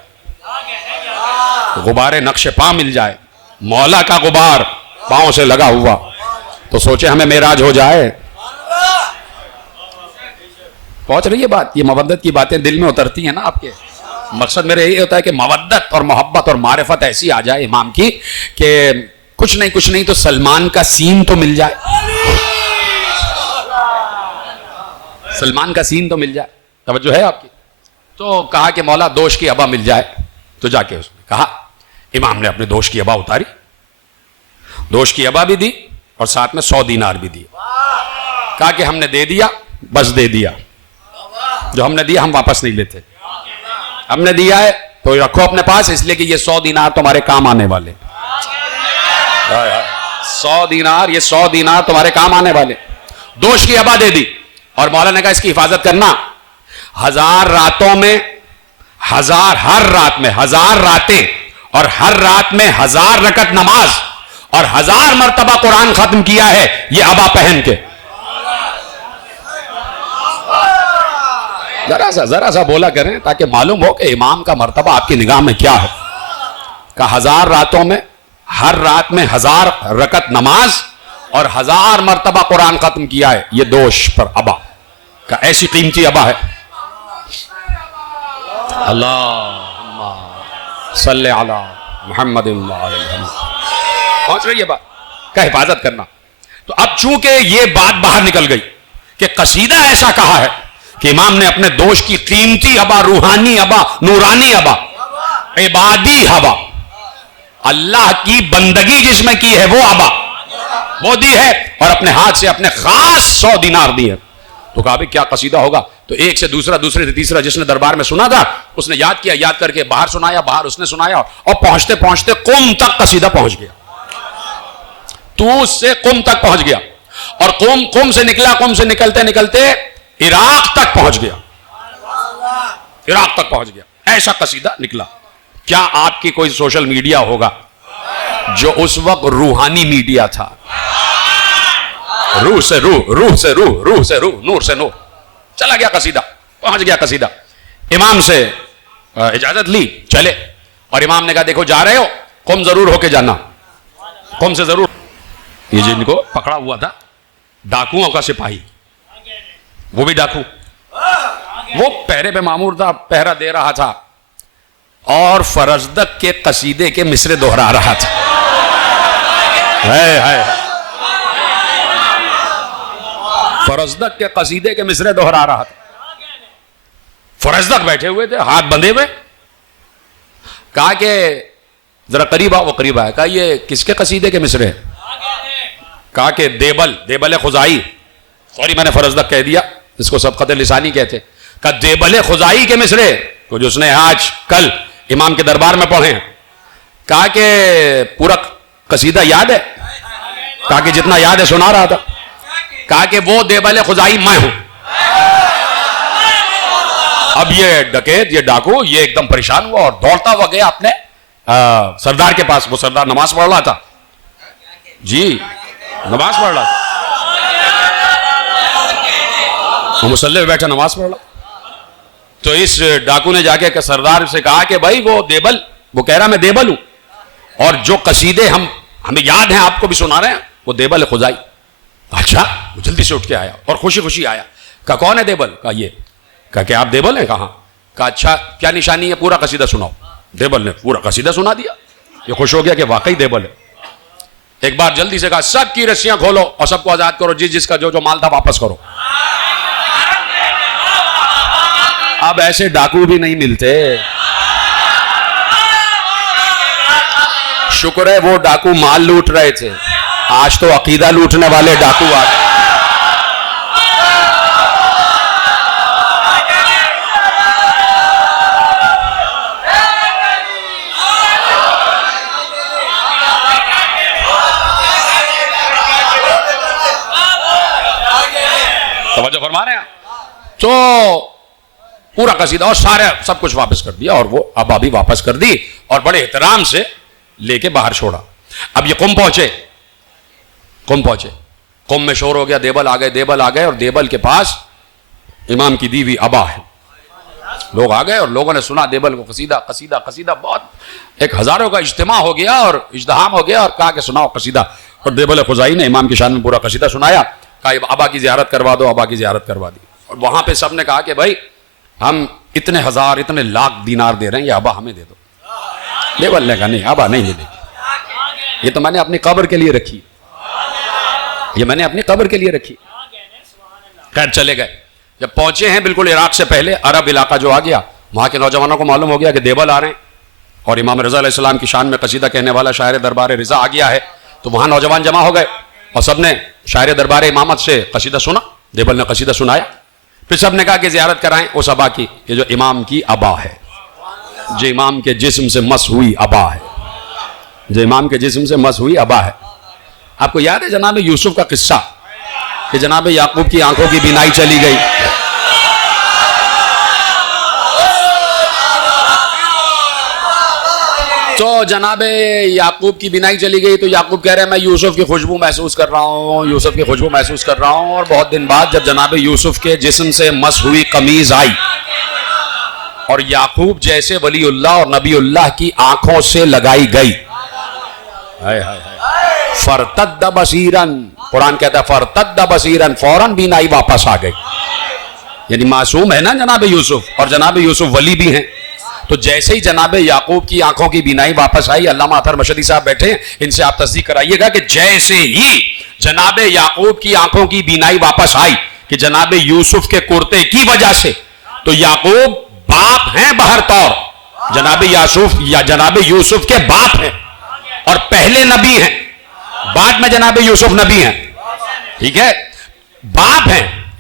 غبارے نقش پا مل جائے, مولا کا غبار پاؤں سے لگا ہوا, تو سوچے ہمیں معراج ہو جائے. پہنچ رہی ہے بات؟ یہ مودت کی باتیں دل میں اترتی ہیں نا آپ کے. مقصد میرے یہی ہوتا ہے کہ مودت اور محبت اور معرفت ایسی آ جائے امام کی کہ کچھ نہیں تو سلمان کا سین تو مل جائے, سلمان کا سین تو مل جائے. توجہ ہے آپ کی؟ تو کہا کہ مولا دوش کی ابا مل جائے. تو جا کے اس نے کہا, امام نے اپنے دوش کی ابا اتاری, دوش کی ابا بھی دی اور ساتھ میں 100 دینار بھی دی. کہا کہ ہم نے دے دیا, بس دے دیا, جو ہم نے دیا ہم واپس نہیں لیتے. ہم نے دیا ہے تو رکھو اپنے پاس, اس لیے کہ یہ 100 دینار تمہارے کام آنے والے. 100 دینار, یہ 100 دینار تمہارے کام آنے والے. دوش کی ابا دے دی اور مولا نے کہا اس کی حفاظت کرنا. 1000 راتوں میں, ہر رات میں 1000 راتیں اور ہر رات میں 1000 رکعت نماز اور 1000 مرتبہ قرآن ختم کیا ہے یہ ابا پہن کے. ذرا سا بولا کریں تاکہ معلوم ہو کہ امام کا مرتبہ آپ کی نگاہ میں کیا ہے. کہ 1000 راتوں میں, ہر رات میں 1000 رکعت نماز اور 1000 مرتبہ قرآن ختم کیا ہے یہ دوش پر ابا کا. ایسی قیمتی ابا ہے. اللہم صلی علی محمد پہنچ رہی ہے بات کا حفاظت کرنا. تو اب چونکہ یہ بات باہر نکل گئی کہ قصیدہ ایسا کہا ہے کہ امام نے اپنے دوش کی قیمتی ابا, روحانی ابا, نورانی ابا, عبادی ابا, اللہ کی بندگی جس میں کی ہے وہ ابا وہ دی ہے, اور اپنے ہاتھ سے اپنے خاص 100 دینار دی ہے. تو کہا بھائی کیا قصیدہ ہوگا؟ تو ایک سے دوسرا، دوسرے سے تیسرا، جس نے دربار میں سنا تھا اس نے یاد کیا، یاد کر کے باہر سنایا، باہر اس نے سنایا، اور پہنچتے پہنچتے قم تک قصیدہ پہنچ گیا، طوس سے قم تک پہنچ گیا، اور قم سے نکلا، قم سے نکلتے نکلتے عراق تک پہنچ گیا، عراق تک پہنچ گیا، ایسا قصیدہ نکلا۔ کیا آپ کی کوئی سوشل میڈیا ہوگا جو اس وقت روحانی میڈیا تھا؟ روح سے روح، روح سے روح، روح سے روح، نور سے نور، چلا گیا قصیدہ، پہنچ گیا قصیدہ۔ امام سے اجازت لی، چلے، اور امام نے کہا دیکھو جا رہے ہو قم ضرور ہو کے جانا، قم سے ضرور۔ یہ جن کو پکڑا ہوا تھا ڈاکوؤں کا سپاہی، وہ بھی ڈاکو، وہ پہرے پہ مامور تھا، پہرا دے رہا تھا، اور فرزدق کے قصیدے کے مصرے دہرا رہا تھا۔ فرزدق کے قصیدے کے مصرے دہرا رہا تھا۔ فرزدق بیٹھے ہوئے تھے، ہاتھ بندھے ہوئے، کہا کہ ذرا قریب آؤ، وہ قریب آیا، کہا یہ کس کے قصیدے کے مصرے؟ کہا کہ دیبل خزائی، سوری میں نے فرزدق کہہ دیا، اس کو سبقت لسانی کہتے، کہا دیبل خزائی کے مصرے، کچھ اس نے آج کل امام کے دربار میں پڑھے ہیں۔ کہا کہ پورا قصیدہ یاد ہے؟ کہا کہ جتنا یاد ہے سنا رہا تھا۔ کہا کہ وہ دیبل خزائی میں ہوں۔ اب یہ ڈکیت، یہ ڈاکو، یہ ایک دم پریشان ہوا اور دوڑتا ہوا گیا اپنے سردار کے پاس۔ وہ سردار نماز پڑھ رہا تھا، جی نماز پڑھ رہا تھا، وہ مصلی پہ بیٹھا نماز پڑھ رہا۔ تو اس ڈاکو نے جا کے سردار سے کہا کہ بھائی وہ دیبل، وہ کہہ رہا میں دیبل ہوں، اور جو قصیدے ہمیں یاد ہیں آپ کو بھی سنا رہے ہیں، وہ دیبل خزائی۔ اچھا، وہ جلدی سے اٹھ کے آیا اور خوشی خوشی آیا، کہا کون ہے دیبل؟ کہا یہ۔ کہا کہ آپ دیبل ہیں؟ کہاں۔ کہا اچھا کیا نشانی ہے؟ پورا قصیدہ سناؤ۔ دیبل نے پورا قصیدہ سنا دیا، یہ خوش ہو گیا کہ واقعی دیبل ہے۔ ایک بار جلدی سے کہا سب کی رسیاں کھولو اور سب کو آزاد کرو، جس کا جو مال تھا واپس کرو۔ اب ایسے ڈاکو بھی نہیں ملتے، شکر ہے وہ ڈاکو مال لوٹ رہے تھے، آج تو عقیدہ لوٹنے والے ڈاکو آ گئے۔ توجہ فرما رہے ہیں؟ تو پورا قصیدہ اور سب کچھ واپس کر دیا، اور وہ ابا بھی واپس کر دی، اور بڑے احترام سے لے کے باہر چھوڑا۔ اب یہ قم پہنچے، قم میں شور ہو گیا، دیبل آ گئے، اور دیبل کے پاس امام کی دیوی ابا ہے۔ لوگ آ گئے اور لوگوں نے سنا دیبل کو قصیدہ بہت، ایک ہزاروں کا اجتماع ہو گیا اور اجتہام ہو گیا، اور کہا کہ سناؤ قصیدہ، اور دیبل خزائی نے امام کی شان میں پورا قصیدہ سنایا۔ کہا ابا کی زیارت کروا دو، ابا کی زیارت کروا دی، اور وہاں پہ سب نے کہا کہ بھائی ہم اتنے ہزار اتنے لاکھ دینار دے رہے ہیں، یہ ابا ہمیں دے دو۔ دیبل نے کہا نہیں ابا نہیں ملے گی، یہ تو میں نے اپنی قبر کے لیے رکھی، یہ میں نے اپنی قبر کے لیے رکھی۔ خیر چلے گئے، جب پہنچے ہیں بالکل عراق سے پہلے عرب علاقہ جو آ گیا، وہاں کے نوجوانوں کو معلوم ہو گیا کہ دیبل آ رہے ہیں، اور امام رضا علیہ السلام کی شان میں قصیدہ کہنے والا شاعر دربار رضا آ گیا ہے۔ تو وہاں نوجوان جمع ہو گئے اور سب نے شاعر دربار امامت سے قصیدہ سنا، دیبل نے قصیدہ سنایا، پھر سب نے کہا کہ زیارت کرائیں اس ابا کی، یہ جو امام کی ابا ہے، جو امام کے جسم سے مس ہوئی ابا ہے، جو امام کے جسم سے مس ہوئی ابا ہے۔ آپ کو یاد ہے جناب یوسف کا قصہ کہ جناب یعقوب کی آنکھوں کی بینائی چلی گئی، تو جناب یعقوب کی بینائی چلی گئی، تو یعقوب کہہ رہے ہیں میں یوسف کی خوشبو محسوس کر رہا ہوں، یوسف کی خوشبو محسوس کر رہا ہوں۔ اور بہت دن بعد جب جناب یوسف کے جسم سے مس ہوئی قمیض آئی، اور یعقوب جیسے ولی اللہ اور نبی اللہ کی آنکھوں سے لگائی گئی، فرتد بصیرن، قرآن کہتا ہے فرتد بصیرن، فوراً بینائی واپس آ گئی۔ یعنی معصوم ہے نا جناب یوسف، اور جناب یوسف ولی بھی ہیں، تو جیسے ہی جناب یعقوب کی آنکھوں کی بینائی واپس آئی، علامہ اطہر مشہدی صاحب بیٹھے ہیں، ان سے آپ تصدیق کرائیے گا کہ جیسے ہی جناب یعقوب کی آنکھوں کی بینائی واپس آئی کہ جناب یوسف کے کرتے کی وجہ سے، تو یعقوب باپ ہیں بہر طور، جناب یوسف کے باپ ہیں اور پہلے نبی ہیں، بعد میں جناب یوسف نبی ہیں، ٹھیک ہے، باپ ہیں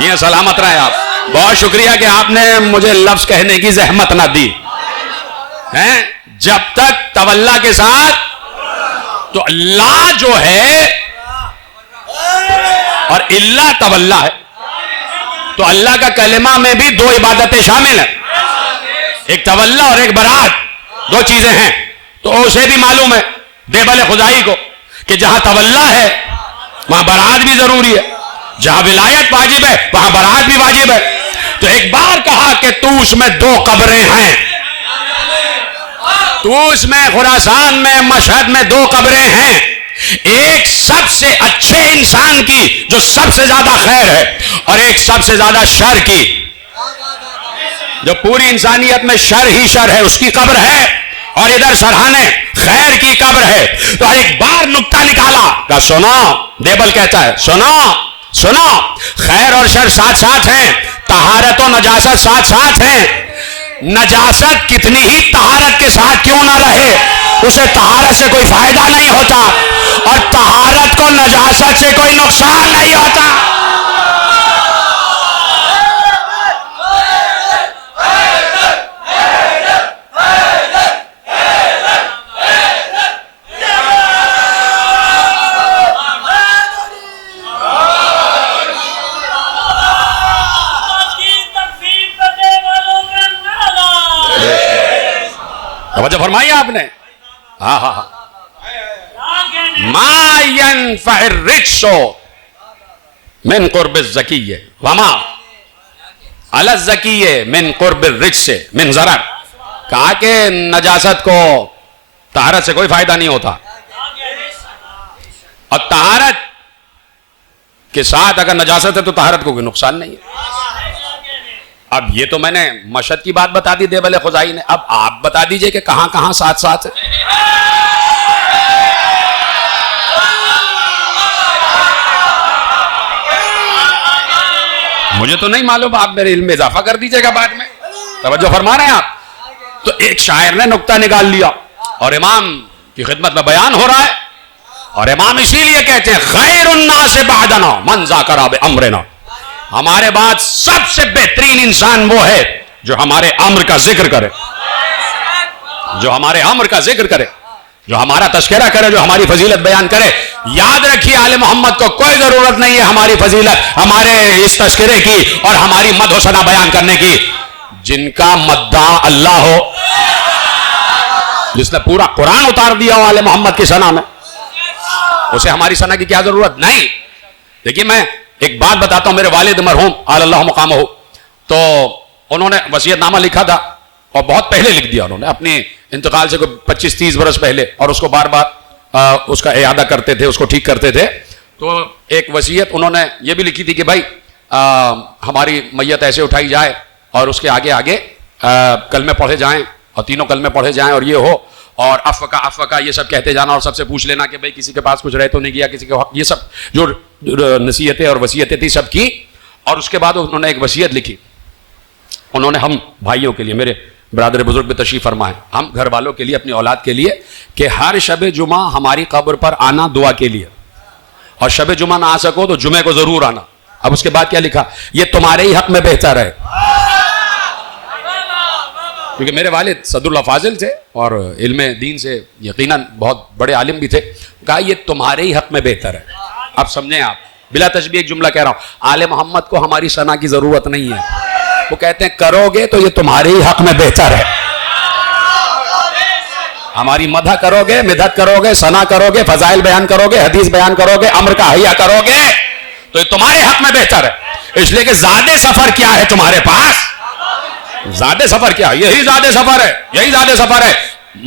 جی سلامت رہے آپ. بہت شکریہ کہ آپ نے مجھے لفظ کہنے کی زحمت نہ دی. جب تک تولا کے ساتھ تو اللہ جو ہے اور اللہ تولا ہے, تو اللہ کا کلمہ میں بھی دو عبادتیں شامل ہیں, ایک تولا اور ایک برات, دو چیزیں ہیں. تو اسے بھی معلوم ہے دیبل خدائی کو کہ جہاں تولا ہے وہاں برات بھی ضروری ہے, جہاں ولایت واجب ہے وہاں برات بھی واجب ہے. تو ایک بار کہا کہ توس میں دو قبریں ہیں, توس میں, خراسان میں, مشہد میں دو قبریں ہیں. ایک سب سے اچھے انسان کی جو سب سے زیادہ خیر ہے, اور ایک سب سے زیادہ شر کی جو پوری انسانیت میں شر ہی شر ہے, اس کی قبر ہے, اور ادھر سرحانے خیر کی قبر ہے. تو ایک بار نکتہ نکالا کہ سنو, دیبل کہتا ہے سنو سنو, خیر اور شر ساتھ ساتھ ہیں, طہارت و نجاست ساتھ ساتھ ہیں. نجاست کتنی ہی طہارت کے ساتھ کیوں نہ رہے, اسے طہارت سے کوئی فائدہ نہیں ہوتا, اور طہارت کو نجاست سے کوئی نقصان نہیں ہوتا. توجہ فرمائی آپ نے. ہاں ہاں ہاں. ما ينفع الرجس من قرب الزکی وما علی الزکی من قرب الرجس من ضرر. کہا کہ نجاست کو طہارت سے کوئی فائدہ نہیں ہوتا, اور طہارت کے ساتھ اگر نجاست ہے تو طہارت کو کوئی نقصان نہیں ہے. اب یہ تو میں نے مشہد کی بات بتا دی دیبل خدائی نے, اب آپ بتا دیجئے کہ کہاں کہاں ساتھ ساتھ ہے. مجھے تو نہیں معلوم, آپ میرے علم میں اضافہ کر دیجئے گا بعد میں. توجہ فرما رہے ہیں آپ. تو ایک شاعر نے نکتہ نکال لیا اور امام کی خدمت میں بیان ہو رہا ہے, اور امام اسی لیے کہتے ہیں خیر الناس بعدنا من ذاکر بامرنا, ہمارے بعد سب سے بہترین انسان وہ ہے جو ہمارے امر کا ذکر کرے, جو ہمارے امر کا ذکر کرے, جو ہمارا تذکرہ کرے, جو ہماری فضیلت بیان کرے. یاد رکھیے آل محمد کو کوئی ضرورت نہیں ہے ہماری فضیلت, ہمارے اس تذکرے کی اور ہماری مدح و ثنا بیان کرنے کی. جن کا مداح اللہ ہو, جس نے پورا قرآن اتار دیا ہو آل محمد کی ثنا میں, اسے ہماری ثنا کی کیا ضرورت. نہیں. دیکھیے میں ایک بات بتاتا ہوں, میرے والد مرحوم علی اللہ مقامہ ہو, تو انہوں نے وصیت نامہ لکھا تھا, اور بہت پہلے لکھ دیا انہوں نے, اپنے انتقال سے کوئی 25-30 برس پہلے, اور اس کو بار بار اس کا اعادہ کرتے تھے, اس کو ٹھیک کرتے تھے. تو ایک وصیت انہوں نے یہ بھی لکھی تھی کہ بھائی ہماری میت ایسے اٹھائی جائے اور اس کے آگے آگے کلمے پڑھے جائیں, اور تینوں کلمے پڑھے جائیں, اور یہ ہو, اور افقہ یہ سب کہتے جانا, اور سب سے پوچھ لینا کہ بھئی کسی کے پاس کچھ رہ تو نہیں گیا, کسی کے حق, یہ سب جو نصیحتیں اور وصیتیں تھی سب کی. اور اس کے بعد انہوں نے ایک وصیت لکھی, انہوں نے ہم بھائیوں کے لیے, میرے برادر بزرگ بھی تشریف فرما ہے, ہم گھر والوں کے لیے, اپنی اولاد کے لیے, کہ ہر شب جمعہ ہماری قبر پر آنا دعا کے لیے, اور شب جمعہ نہ آ سکو تو جمعے کو ضرور آنا. اب اس کے بعد کیا لکھا, یہ تمہارے ہی حق میں بہتر ہے, کیونکہ میرے والد صدر اللہ فاضل تھے اور علم دین سے یقیناً بہت بڑے عالم بھی تھے. کہا یہ تمہارے ہی حق میں بہتر ہے. اب سمجھیں آپ, بلا تشبیہ ایک جملہ کہہ رہا ہوں, آل محمد کو ہماری ثنا کی ضرورت نہیں ہے, وہ کہتے ہیں کرو گے تو یہ تمہارے ہی حق میں بہتر ہے. ہماری مدح کرو گے, مدحت کرو گے, ثنا کرو گے, فضائل بیان کرو گے, حدیث بیان کرو گے, امر کا حیا کرو گے, تو یہ تمہارے حق میں بہتر ہے. اس لیے کہ زیادہ سفر کیا ہے تمہارے پاس, زیادہ سفر کیا, یہی زیادہ سفر ہے, یہی زیادہ سفر ہے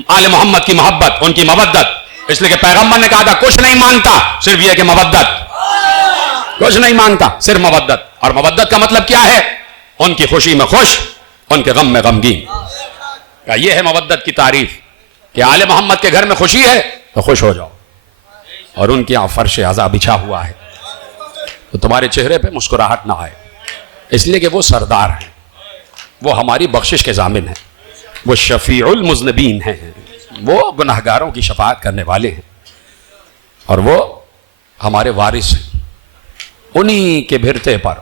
آل محمد کی محبت, ان کی مودت. اس لیے کہ پیغمبر نے کہا تھا کچھ نہیں مانگتا صرف یہ کہ مودت, کچھ نہیں مانگتا صرف مودت. اور مودت کا مطلب کیا ہے, ان کی خوشی میں خوش, ان کے غم میں غمگین. یہ ہے مودت کی تعریف, کہ آل محمد کے گھر میں خوشی ہے تو خوش ہو جاؤ, اور ان کے یہاں فرش عزا بچھا ہوا ہے تو تمہارے چہرے پہ مسکراہٹ نہ آئے. اس لیے کہ وہ سردار ہیں, وہ ہماری بخشش کے ضامن ہیں, وہ شفیع المذنبین ہیں, وہ گناہگاروں کی شفاعت کرنے والے ہیں, اور وہ ہمارے وارث ہیں. انہی کے بھرتے پر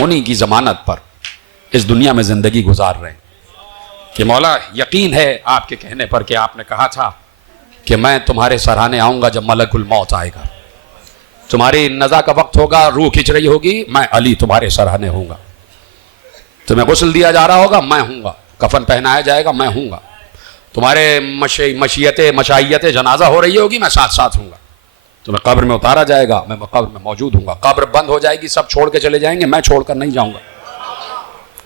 انہی کی ضمانت پر اس دنیا میں زندگی گزار رہے ہیں کہ مولا یقین ہے آپ کے کہنے پر کہ آپ نے کہا تھا کہ میں تمہارے سراہنے آؤں گا جب ملک الموت آئے گا، تمہاری نزا کا وقت ہوگا، روح کھنچ رہی ہوگی، میں علی تمہارے سراہنے ہوں گا، تمہیں غسل دیا جا رہا ہوگا میں ہوں گا، کفن پہنایا جائے گا میں ہوں گا، تمہارے مشائیت جنازہ ہو رہی ہوگی میں ساتھ ساتھ ہوں گا، تمہیں قبر میں اتارا جائے گا میں قبر میں موجود ہوں گا، قبر بند ہو جائے گی سب چھوڑ کے چلے جائیں گے میں چھوڑ کر نہیں جاؤں گا،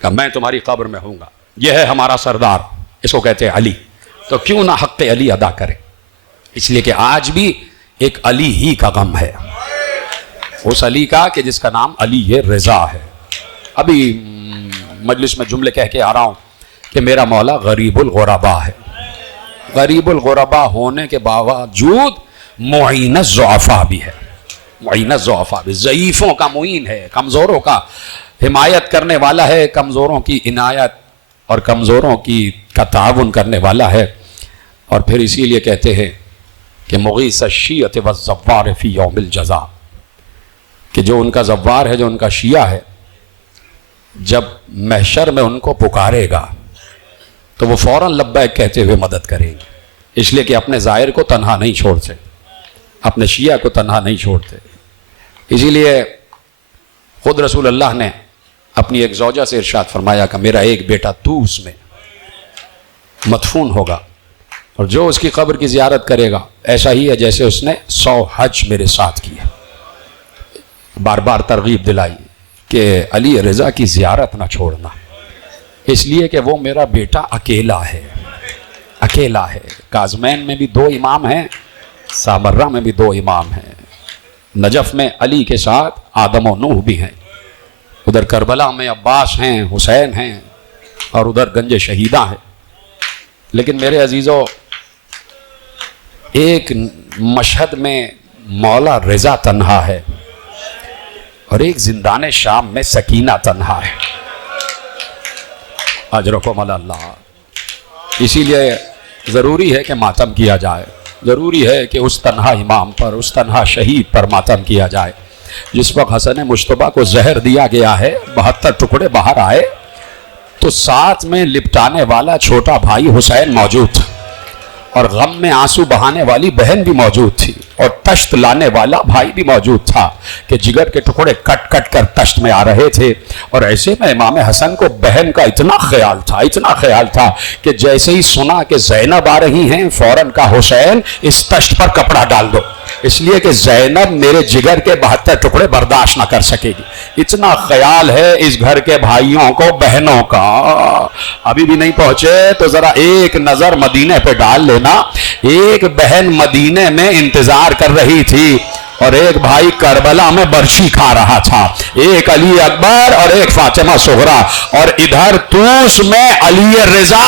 کہ میں تمہاری قبر میں ہوں گا۔ یہ ہے ہمارا سردار، اس کو کہتے ہیں علی۔ تو کیوں نہ حق علی ادا کرے؟ اس لیے کہ آج بھی ایک علی ہی کا غم ہے، اس علی کا کہ جس کا نام علی رضا ہے۔ ابھی مجلس میں جملے کہہ کے آ رہا ہوں کہ میرا مولا غریب الغربا ہے، غریب الغربا ہونے کے باوجود معین الضعفاء بھی ہے، معین الضعفاء بھی، ضعیفوں کا معین ہے، کمزوروں کا حمایت کرنے والا ہے، کمزوروں کی عنایت اور کمزوروں کا تعاون کرنے والا ہے۔ اور پھر اسی لیے کہتے ہیں کہ مغیث الشیعۃ والزوار فی یوم الجزا، کہ جو ان کا زوار ہے، جو ان کا شیعہ ہے، جب محشر میں ان کو پکارے گا تو وہ فوراً لبیک کہتے ہوئے مدد کریں گے، اس لیے کہ اپنے زائر کو تنہا نہیں چھوڑتے، اپنے شیعہ کو تنہا نہیں چھوڑتے۔ اسی لیے خود رسول اللہ نے اپنی ایک زوجہ سے ارشاد فرمایا کہ میرا ایک بیٹا طوس میں مدفون ہوگا، اور جو اس کی قبر کی زیارت کرے گا ایسا ہی ہے جیسے اس نے 100 حج میرے ساتھ کیا۔ بار بار ترغیب دلائی کہ علی رضا کی زیارت نہ چھوڑنا، اس لیے کہ وہ میرا بیٹا اکیلا ہے، اکیلا ہے۔ کاظمین میں بھی 2 امام ہیں، سامرہ میں بھی 2 امام ہیں، نجف میں علی کے ساتھ آدم و نوح بھی ہیں، ادھر کربلا میں عباس ہیں، حسین ہیں، اور ادھر گنج شہیدہ ہیں۔ لیکن میرے عزیزو، ایک مشہد میں مولا رضا تنہا ہے اور ایک زندان شام میں سکینہ تنہا ہے، اجرکم اللہ۔ اسی لیے ضروری ہے کہ ماتم کیا جائے، ضروری ہے کہ اس تنہا امام پر، اس تنہا شہید پر ماتم کیا جائے۔ جس وقت حسن مجتبیٰ کو زہر دیا گیا ہے، 72 ٹکڑے باہر آئے، تو ساتھ میں لپٹانے والا چھوٹا بھائی حسین موجود تھا، اور غم میں آنسو بہانے والی بہن بھی موجود تھی، اور تشت لانے والا بھائی بھی موجود تھا، کہ جگر کے ٹکڑے کٹ کٹ کر تشت میں آ رہے تھے۔ اور ایسے میں امام حسن کو بہن کا اتنا خیال تھا، اتنا خیال تھا کہ جیسے ہی سنا کہ زینب آ رہی ہیں، فوراً کا حسین اس تشت پر کپڑا ڈال دو، اس لیے کہ زینب میرے جگر کے 72 ٹکڑے برداشت نہ کر سکے گی۔ اتنا خیال ہے اس گھر کے بھائیوں کو، بہنوں کا۔ ابھی بھی نہیں پہنچے تو ذرا ایک نظر مدینے پہ ڈال لینا۔ ایک بہن مدینے میں انتظار کر رہی تھی، اور ایک بھائی کربلا میں برچی کھا رہا تھا، ایک علی اکبر اور ایک فاطمہ صغرا، اور ادھر طوس میں علی رضا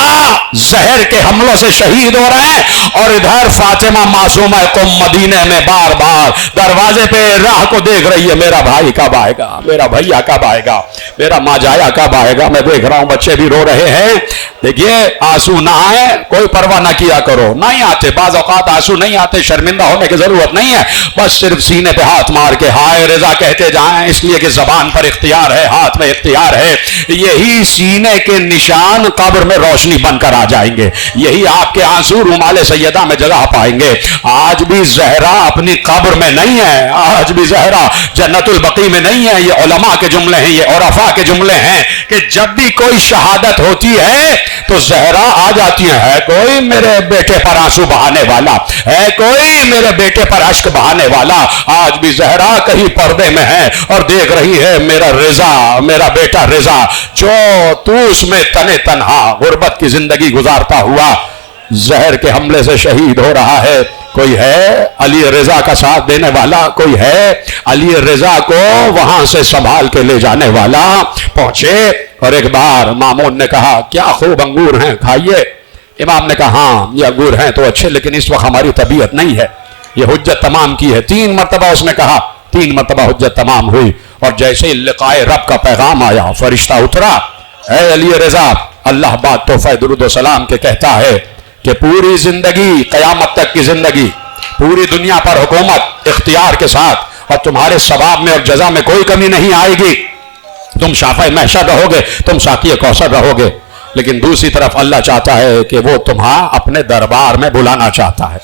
زہر کے حملوں سے شہید ہو رہے ہیں، اور ادھر فاطمہ معصومہ قم مدینے میں بار بار دروازے پہ راہ کو دیکھ رہی ہے، میرا بھائی کب آئے گا، میرا بھیا کب آئے گا، میرا ماجایا کب آئے گا۔ میں دیکھ رہا ہوں بچے بھی رو رہے ہیں۔ دیکھیے، آنسو نہ آئے کوئی پرواہ نہ کیا کرو، نہیں آتے، بعض اوقات آنسو نہیں آتے، شرمندہ ہونے کی ضرورت نہیں ہے، بس صرف سینے پہ ہاتھ مار کے ہائے رضا کہتے جائیں، اس لیے کہ زبان پر اختیار ہے، ہاتھ میں اختیار ہے۔ یہی سینے کے نشان قبر میں روشنی بن کر آ جائیں گے، یہی آپ کے آنسو رومال سیدہ میں جگہ پائیں گے۔ آج بھی زہرا اپنی قبر میں نہیں ہے، آج بھی زہرا جنت البقیع میں نہیں ہے۔ یہ علماء کے جملے ہیں، یہ عرفاء کے جملے ہیں کہ جب بھی کوئی شہادت ہوتی ہے تو زہرا آ جاتی ہے کوئی میرے بیٹے پر آنسو بہانے والا، ہے کوئی میرے بیٹے پر اشک بہانے والا۔ آج بھی زہرا کہیں پردے میں ہے اور دیکھ رہی ہے میرا رضا، میرا بیٹا رضا، جو طوس میں تنے تنہا غربت کی زندگی گزارتا ہوا زہر کے حملے سے شہید ہو رہا ہے۔ کوئی ہے علی رضا کا ساتھ دینے والا، کوئی ہے علی رضا کو وہاں سے سنبھال کے لے جانے والا۔ پہنچے اور ایک بار مامون نے کہا کیا خوب انگور ہیں، کھائیے۔ امام نے کہا ہاں یہ انگور ہیں تو اچھے، لیکن اس وقت ہماری طبیعت نہیں ہے، یہ حجت تمام کی ہے۔ 3 مرتبہ اس نے کہا، 3 مرتبہ حجت تمام ہوئی، اور جیسے ہی لقائے رب کا پیغام آیا، فرشتہ اترا، اے علی رضا، اللہ بات تحفہ درود و سلام کے کہتا ہے کہ پوری زندگی، قیامت تک کی زندگی، پوری دنیا پر حکومت اختیار کے ساتھ، اور تمہارے ثواب میں اور جزا میں کوئی کمی نہیں آئے گی۔ تم شافع محشر رہو گے، تم ساقی کوثر رہو گے، لیکن دوسری طرف اللہ چاہتا ہے کہ وہ تمہاں اپنے دربار میں بلانا چاہتا ہے،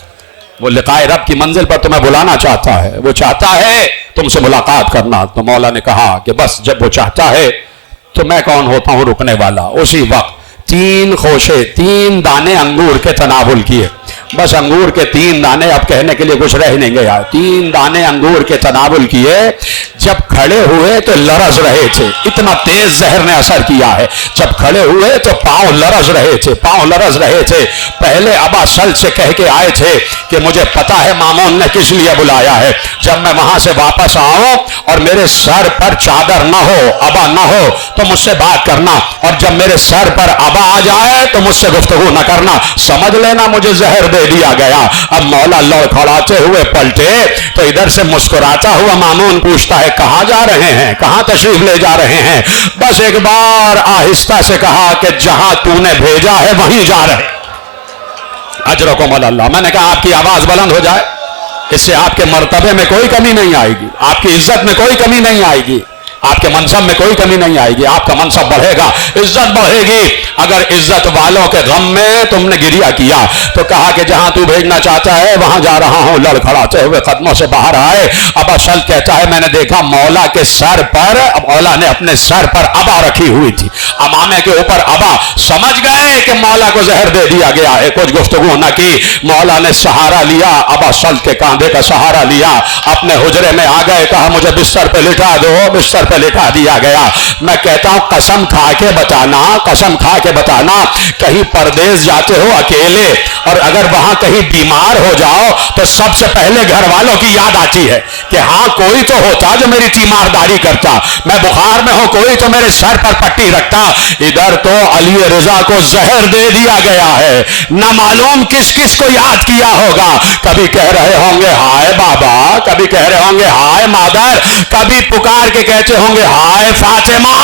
وہ لقائے رب کی منزل پر تمہیں بلانا چاہتا ہے، وہ چاہتا ہے تم سے ملاقات کرنا۔ تو مولا نے کہا کہ بس جب وہ چاہتا ہے تو میں کون ہوتا ہوں رکنے والا۔ اسی وقت 3 خوشے 3 دانے انگور کے تناول کیے، بس انگور کے 3 دانے، اب کہنے کے لیے کچھ رہ نہیں گیا، 3 دانے انگور کے تناول کیے، جب کھڑے ہوئے تو لرز رہے تھے، اتنا تیز زہر نے اثر کیا ہے، جب کھڑے ہوئے تو پاؤں لرز رہے تھے، پاؤں لرز رہے تھے۔ پہلے ابا سل سے کہہ کے آئے تھے کہ مجھے پتا ہے مامون نے کس لیے بلایا ہے، جب میں وہاں سے واپس آؤں اور میرے سر پر چادر نہ ہو، ابا نہ ہو، تو مجھ سے بات کرنا، اور جب میرے سر پر ابا آ جائے تو مجھ سے گفتگو نہ کرنا، سمجھ لینا مجھے زہر دے دیا گیا۔ اب مولا لڑکھڑاتے ہوئے پلٹے تو ادھر سے مسکراتا ہوا مامون پوچھتا ہے کہاں جا رہے ہیں، کہاں تشریف لے جا رہے ہیں؟ بس ایک بار آہستہ سے کہا کہ جہاں تو نے بھیجا ہے وہیں جا رہے۔ اجرکم اللہ۔ میں نے کہا آپ کی آواز بلند ہو جائے، اس سے آپ کے مرتبے میں کوئی کمی نہیں آئے گی، آپ کی عزت میں کوئی کمی نہیں آئے گی، آپ کے منصب میں کوئی کمی نہیں آئے گی، آپ کا منصب بڑھے گا، عزت بڑھے گی۔ اگر عزت والوں کے غم میں تم نے گریہ کیا تو کہا کہ جہاں تو بھیجنا چاہتا ہے وہاں جا رہا ہوں۔ لڑکھڑاتے ہوئے قدموں سے باہر آئے۔ ابا سل کہتا ہے میں نے دیکھا مولا کے سر پر، مولا نے اپنے سر پر ابا رکھی ہوئی تھی، امامے کے اوپر ابا۔ سمجھ گئے کہ مولا کو زہر دے دیا گیا ہے، کچھ گفتگو نہ کی۔ مولا نے سہارا لیا، ابا سل کے کاندھے کا سہارا لیا، اپنے حجرے میں آ گئے، کہا مجھے بستر پہ لٹا دو، بستر پہ لٹا دیا گیا۔ میں کہتا ہوں قسم کھا کے بتانا، قسم کھا کے بتانا، کہیں پردیس جاتے ہو اکیلے اور اگر وہاں کہیں بیمار ہو جاؤ تو سب سے پہلے گھر والوں کی یاد آتی ہے کہ ہاں کوئی تو ہوتا جو میری تیمارداری کرتا، میں بخار میں ہوں کوئی تو میرے سر پر پٹی رکھتا۔ ادھر تو علی رضا کو زہر دے دیا گیا ہے، نہ معلوم کس کس کو یاد کیا ہوگا۔ کبھی کہہ رہے ہوں گے ہائے بابا، کبھی کہہ رہے ہوں گے ہائے مادر، کبھی پکار کے کہتے ہوں گے ہائے فاطمہ،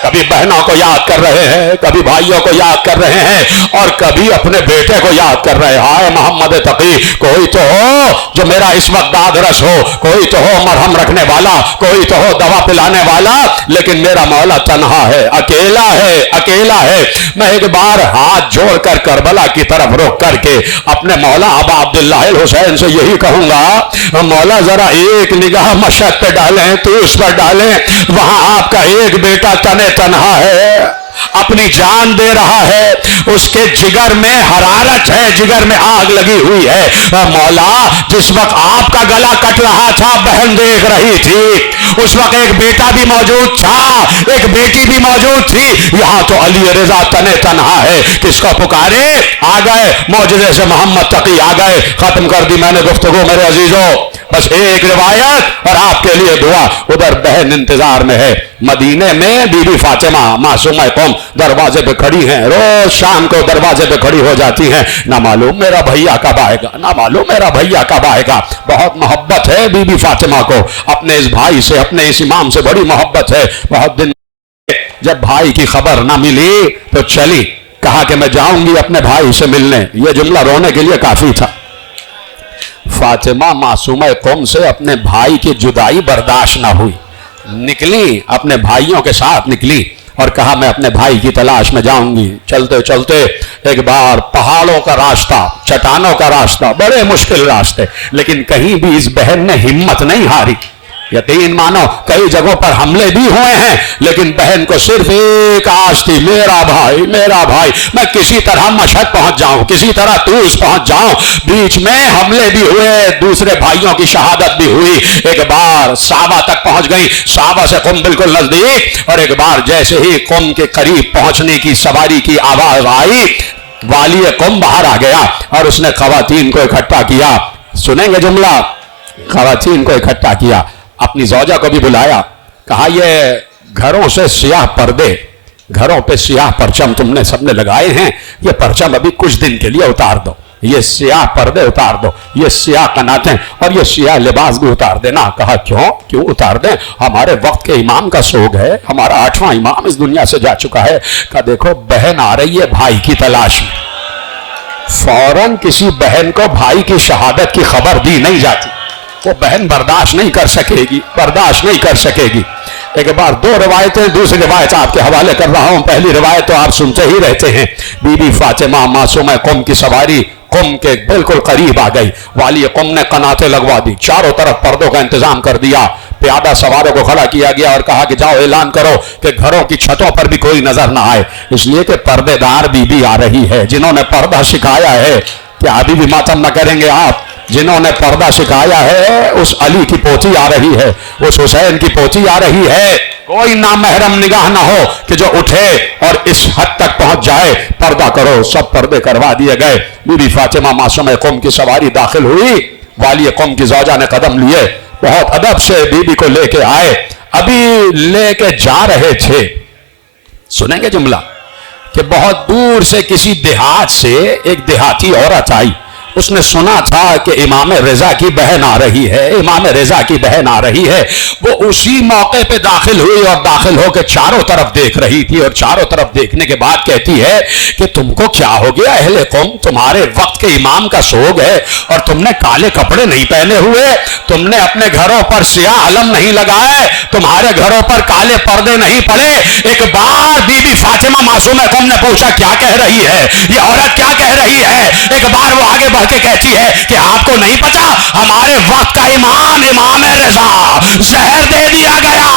کبھی بہنوں کو یاد کر رہے ہیں، کبھی بھائیوں کو یاد کر رہے ہیں، اور کبھی اپنے بیٹے کو یاد کر رہے ہیں، ہائے محمد تقی، کوئی تو ہو جو میرا اس وقت داد رس ہو، کوئی تو ہو مرہم رکھنے والا، کوئی تو ہو دوا پلانے والا، لیکن میرا مولا تنہا ہے، اکیلا ہے، اکیلا ہے۔ میں ایک بار ہاتھ جوڑ کر کربلا کی طرف رخ کر کے اپنے مولا ابا عبداللہ الحسین سے یہی کہوں گا مولا ذرا ایک نگاہ مشہد پہ ڈالیں، تو اس پر ڈالیں، وہاں آپ کا ایک بیٹا تنہا ہے، اپنی جان دے رہا ہے، اس کے جگر میں حرارت ہے، جگر میں آگ لگی ہوئی ہے۔ مولا جس وقت آپ کا گلا کٹ رہا تھا بہن دیکھ رہی تھی، اس وقت ایک بیٹا بھی موجود تھا، ایک بیٹی بھی موجود تھی، یہاں تو علی رضا تنہا ہے، کس کو پکارے؟ آ گئے معجزے سے محمد تقی آ گئے۔ ختم کر دی میں نے گفتگو میرے عزیزوں، بس ایک روایت اور آپ کے لیے دعا۔ ادھر بہن انتظار میں ہے، مدینے میں بی بی فاطمہ معصومہ قوم دروازے پہ کھڑی ہیں، روز شام کو دروازے پہ کھڑی ہو جاتی ہیں، نہ معلوم میرا بھیا کب آئے گا، نہ معلوم میرا بھیا کب آئے گا۔ بہت محبت ہے بی بی فاطمہ کو اپنے اس بھائی سے، اپنے اس امام سے بڑی محبت ہے۔ بہت دن جب بھائی کی خبر نہ ملی تو چلی، کہا کہ میں جاؤں گی اپنے بھائی سے ملنے۔ یہ جملہ رونے کے لیے کافی تھا۔ فاطمہ معصومہ قوم سے اپنے بھائی کی جدائی برداشت نہ ہوئی، نکلی، اپنے بھائیوں کے ساتھ نکلی اور کہا میں اپنے بھائی کی تلاش میں جاؤں گی۔ چلتے چلتے ایک بار پہاڑوں کا راستہ، چٹانوں کا راستہ، بڑے مشکل راستے، لیکن کہیں بھی اس بہن نے ہمت نہیں ہاری۔ یقین مانو کئی جگہوں پر حملے بھی ہوئے ہیں، لیکن بہن کو صرف ایک آس تھی، میرا بھائی، میرا بھائی، میں کسی طرح مشہد پہنچ جاؤں، کسی طرح طوس پہنچ جاؤں۔ بیچ میں حملے بھی ہوئے، دوسرے بھائیوں کی شہادت بھی ہوئی۔ ایک بار صحابہ تک پہنچ گئی، صحابہ سے قم بالکل نزدیک، اور ایک بار جیسے ہی قم کے قریب پہنچنے کی سواری کی آواز آئی، والی قم باہر آ گیا اور اس نے خواتین کو اکٹھا کیا۔ سنیں گے جملہ، خواتین کو اکٹھا کیا، اپنی زوجہ کو بھی بلایا، کہا یہ گھروں سے سیاہ پردے، گھروں پہ سیاہ پرچم تم نے سب نے لگائے ہیں، یہ پرچم ابھی کچھ دن کے لیے اتار دو، یہ سیاہ پردے اتار دو، یہ سیاہ قناتیں اور یہ سیاہ لباس بھی اتار دینا۔ کہا کیوں اتار دیں؟ ہمارے وقت کے امام کا سوگ ہے، ہمارا 8واں امام اس دنیا سے جا چکا ہے۔ کہا دیکھو بہن آ رہی ہے بھائی کی تلاش میں، فوراً کسی بہن کو بھائی کی شہادت کی خبر دی نہیں جاتی، وہ بہن برداشت نہیں کر سکے گی، برداشت نہیں کر سکے گی۔ ایک بار دو روایتیں، دوسری روایت آپ کے حوالے کر رہا ہوں. پہلی روایت تو آپ سنتے ہی رہتے ہیں. بی بی فاطمہ معصومہ قم کی سواری قم کے بالکل قریب آ گئی. والی قم نے قناتیں لگوا دی، چاروں طرف پردوں کا انتظام کر دیا. پیادہ سواروں کو کھڑا کیا گیا اور کہا کہ جاؤ اعلان کرو کہ گھروں کی چھتوں پر بھی کوئی نظر نہ آئے، اس لیے کہ پردے دار بی بی آ رہی ہے جنہوں نے پردہ سکھایا ہے. کیا ابھی بھی ماتم نہ کریں گے آپ؟ جنہوں نے پردہ سکھایا ہے، اس علی کی پوتی آ رہی ہے، اس حسین کی پوتی آ رہی ہے. کوئی نامحرم نگاہ نہ ہو کہ جو اٹھے اور اس حد تک پہنچ جائے. پردہ کرو. سب پردے کروا دیے گئے. بی بی فاطمہ معصومہ قم کی سواری داخل ہوئی. والی قم کی زوجہ نے قدم لیے، بہت ادب سے بی بی کو لے کے آئے. ابھی لے کے جا رہے تھے، سنیں گے جملہ، کہ بہت دور سے کسی دیہات سے ایک دیہاتی عورت آئی. اس نے سنا تھا کہ امام رضا کی بہن آ رہی ہے، امام رضا کی بہن آ رہی ہے. وہ اسی موقع پہ داخل ہوئی اور داخل ہو کے چاروں طرف دیکھ رہی تھی، اور چاروں طرف دیکھنے کے بعد کہتی ہے کہ تم کو کیا ہو گیا اہل قوم؟ تمہارے وقت کے امام کا سوگ ہے اور تم نے کالے کپڑے نہیں پہنے ہوئے، تم نے اپنے گھروں پر سیاہ علم نہیں لگائے، تمہارے گھروں پر کالے پردے نہیں پڑے. ایک bar B be Fatima Masuma قم نے پوچھا کیا کہہ رہی ہے یہ عورت، کیا کہہ رہی ہے؟ ایک بار وہ آگے بڑھ کے کہتی ہے کہ آپ کو نہیں پتا ہمارے وقت کا امام امام رضا زہر دے دیا گیا،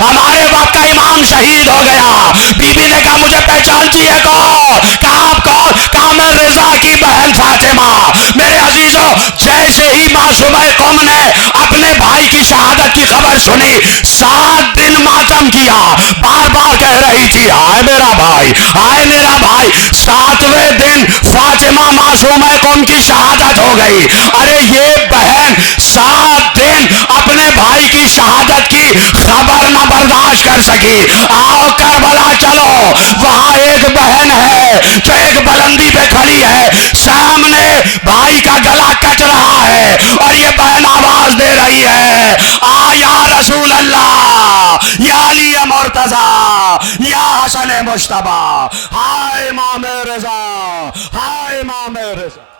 ہمارے وقت کا امام شہید ہو گیا. بی بی نے کہا مجھے پہچانتی ہے کون؟ کہا آپ کون؟ کہا میں رضا کی بہن فاطمہ. میرے عزیزوں، جیسے ہی معصومہ قوم نے اپنے بھائی کی شہادت کی خبر سنی، 7 دن ماتم کیا، بار بار کہہ رہی تھی آئے میرا بھائی، آئے میرا بھائی. 7ویں دن فاطمہ معصومہ قوم کی شہادت ہو گئی. ارے یہ بہن 7 دن اپنے بھائی کی شہادت کی خبر نہ برداشت کر سکی. آؤ کربلا چلو، وہاں ایک بہن ہے جو ایک بلندی پہ کھڑی ہے، سامنے بھائی کا گلا کٹ رہا ہے اور یہ بہن آواز دے رہی ہے آ یا رسول اللہ، یا علی مرتضی، یا حسن مجتبی، ہائے امام رضا، ہائے امام رضا.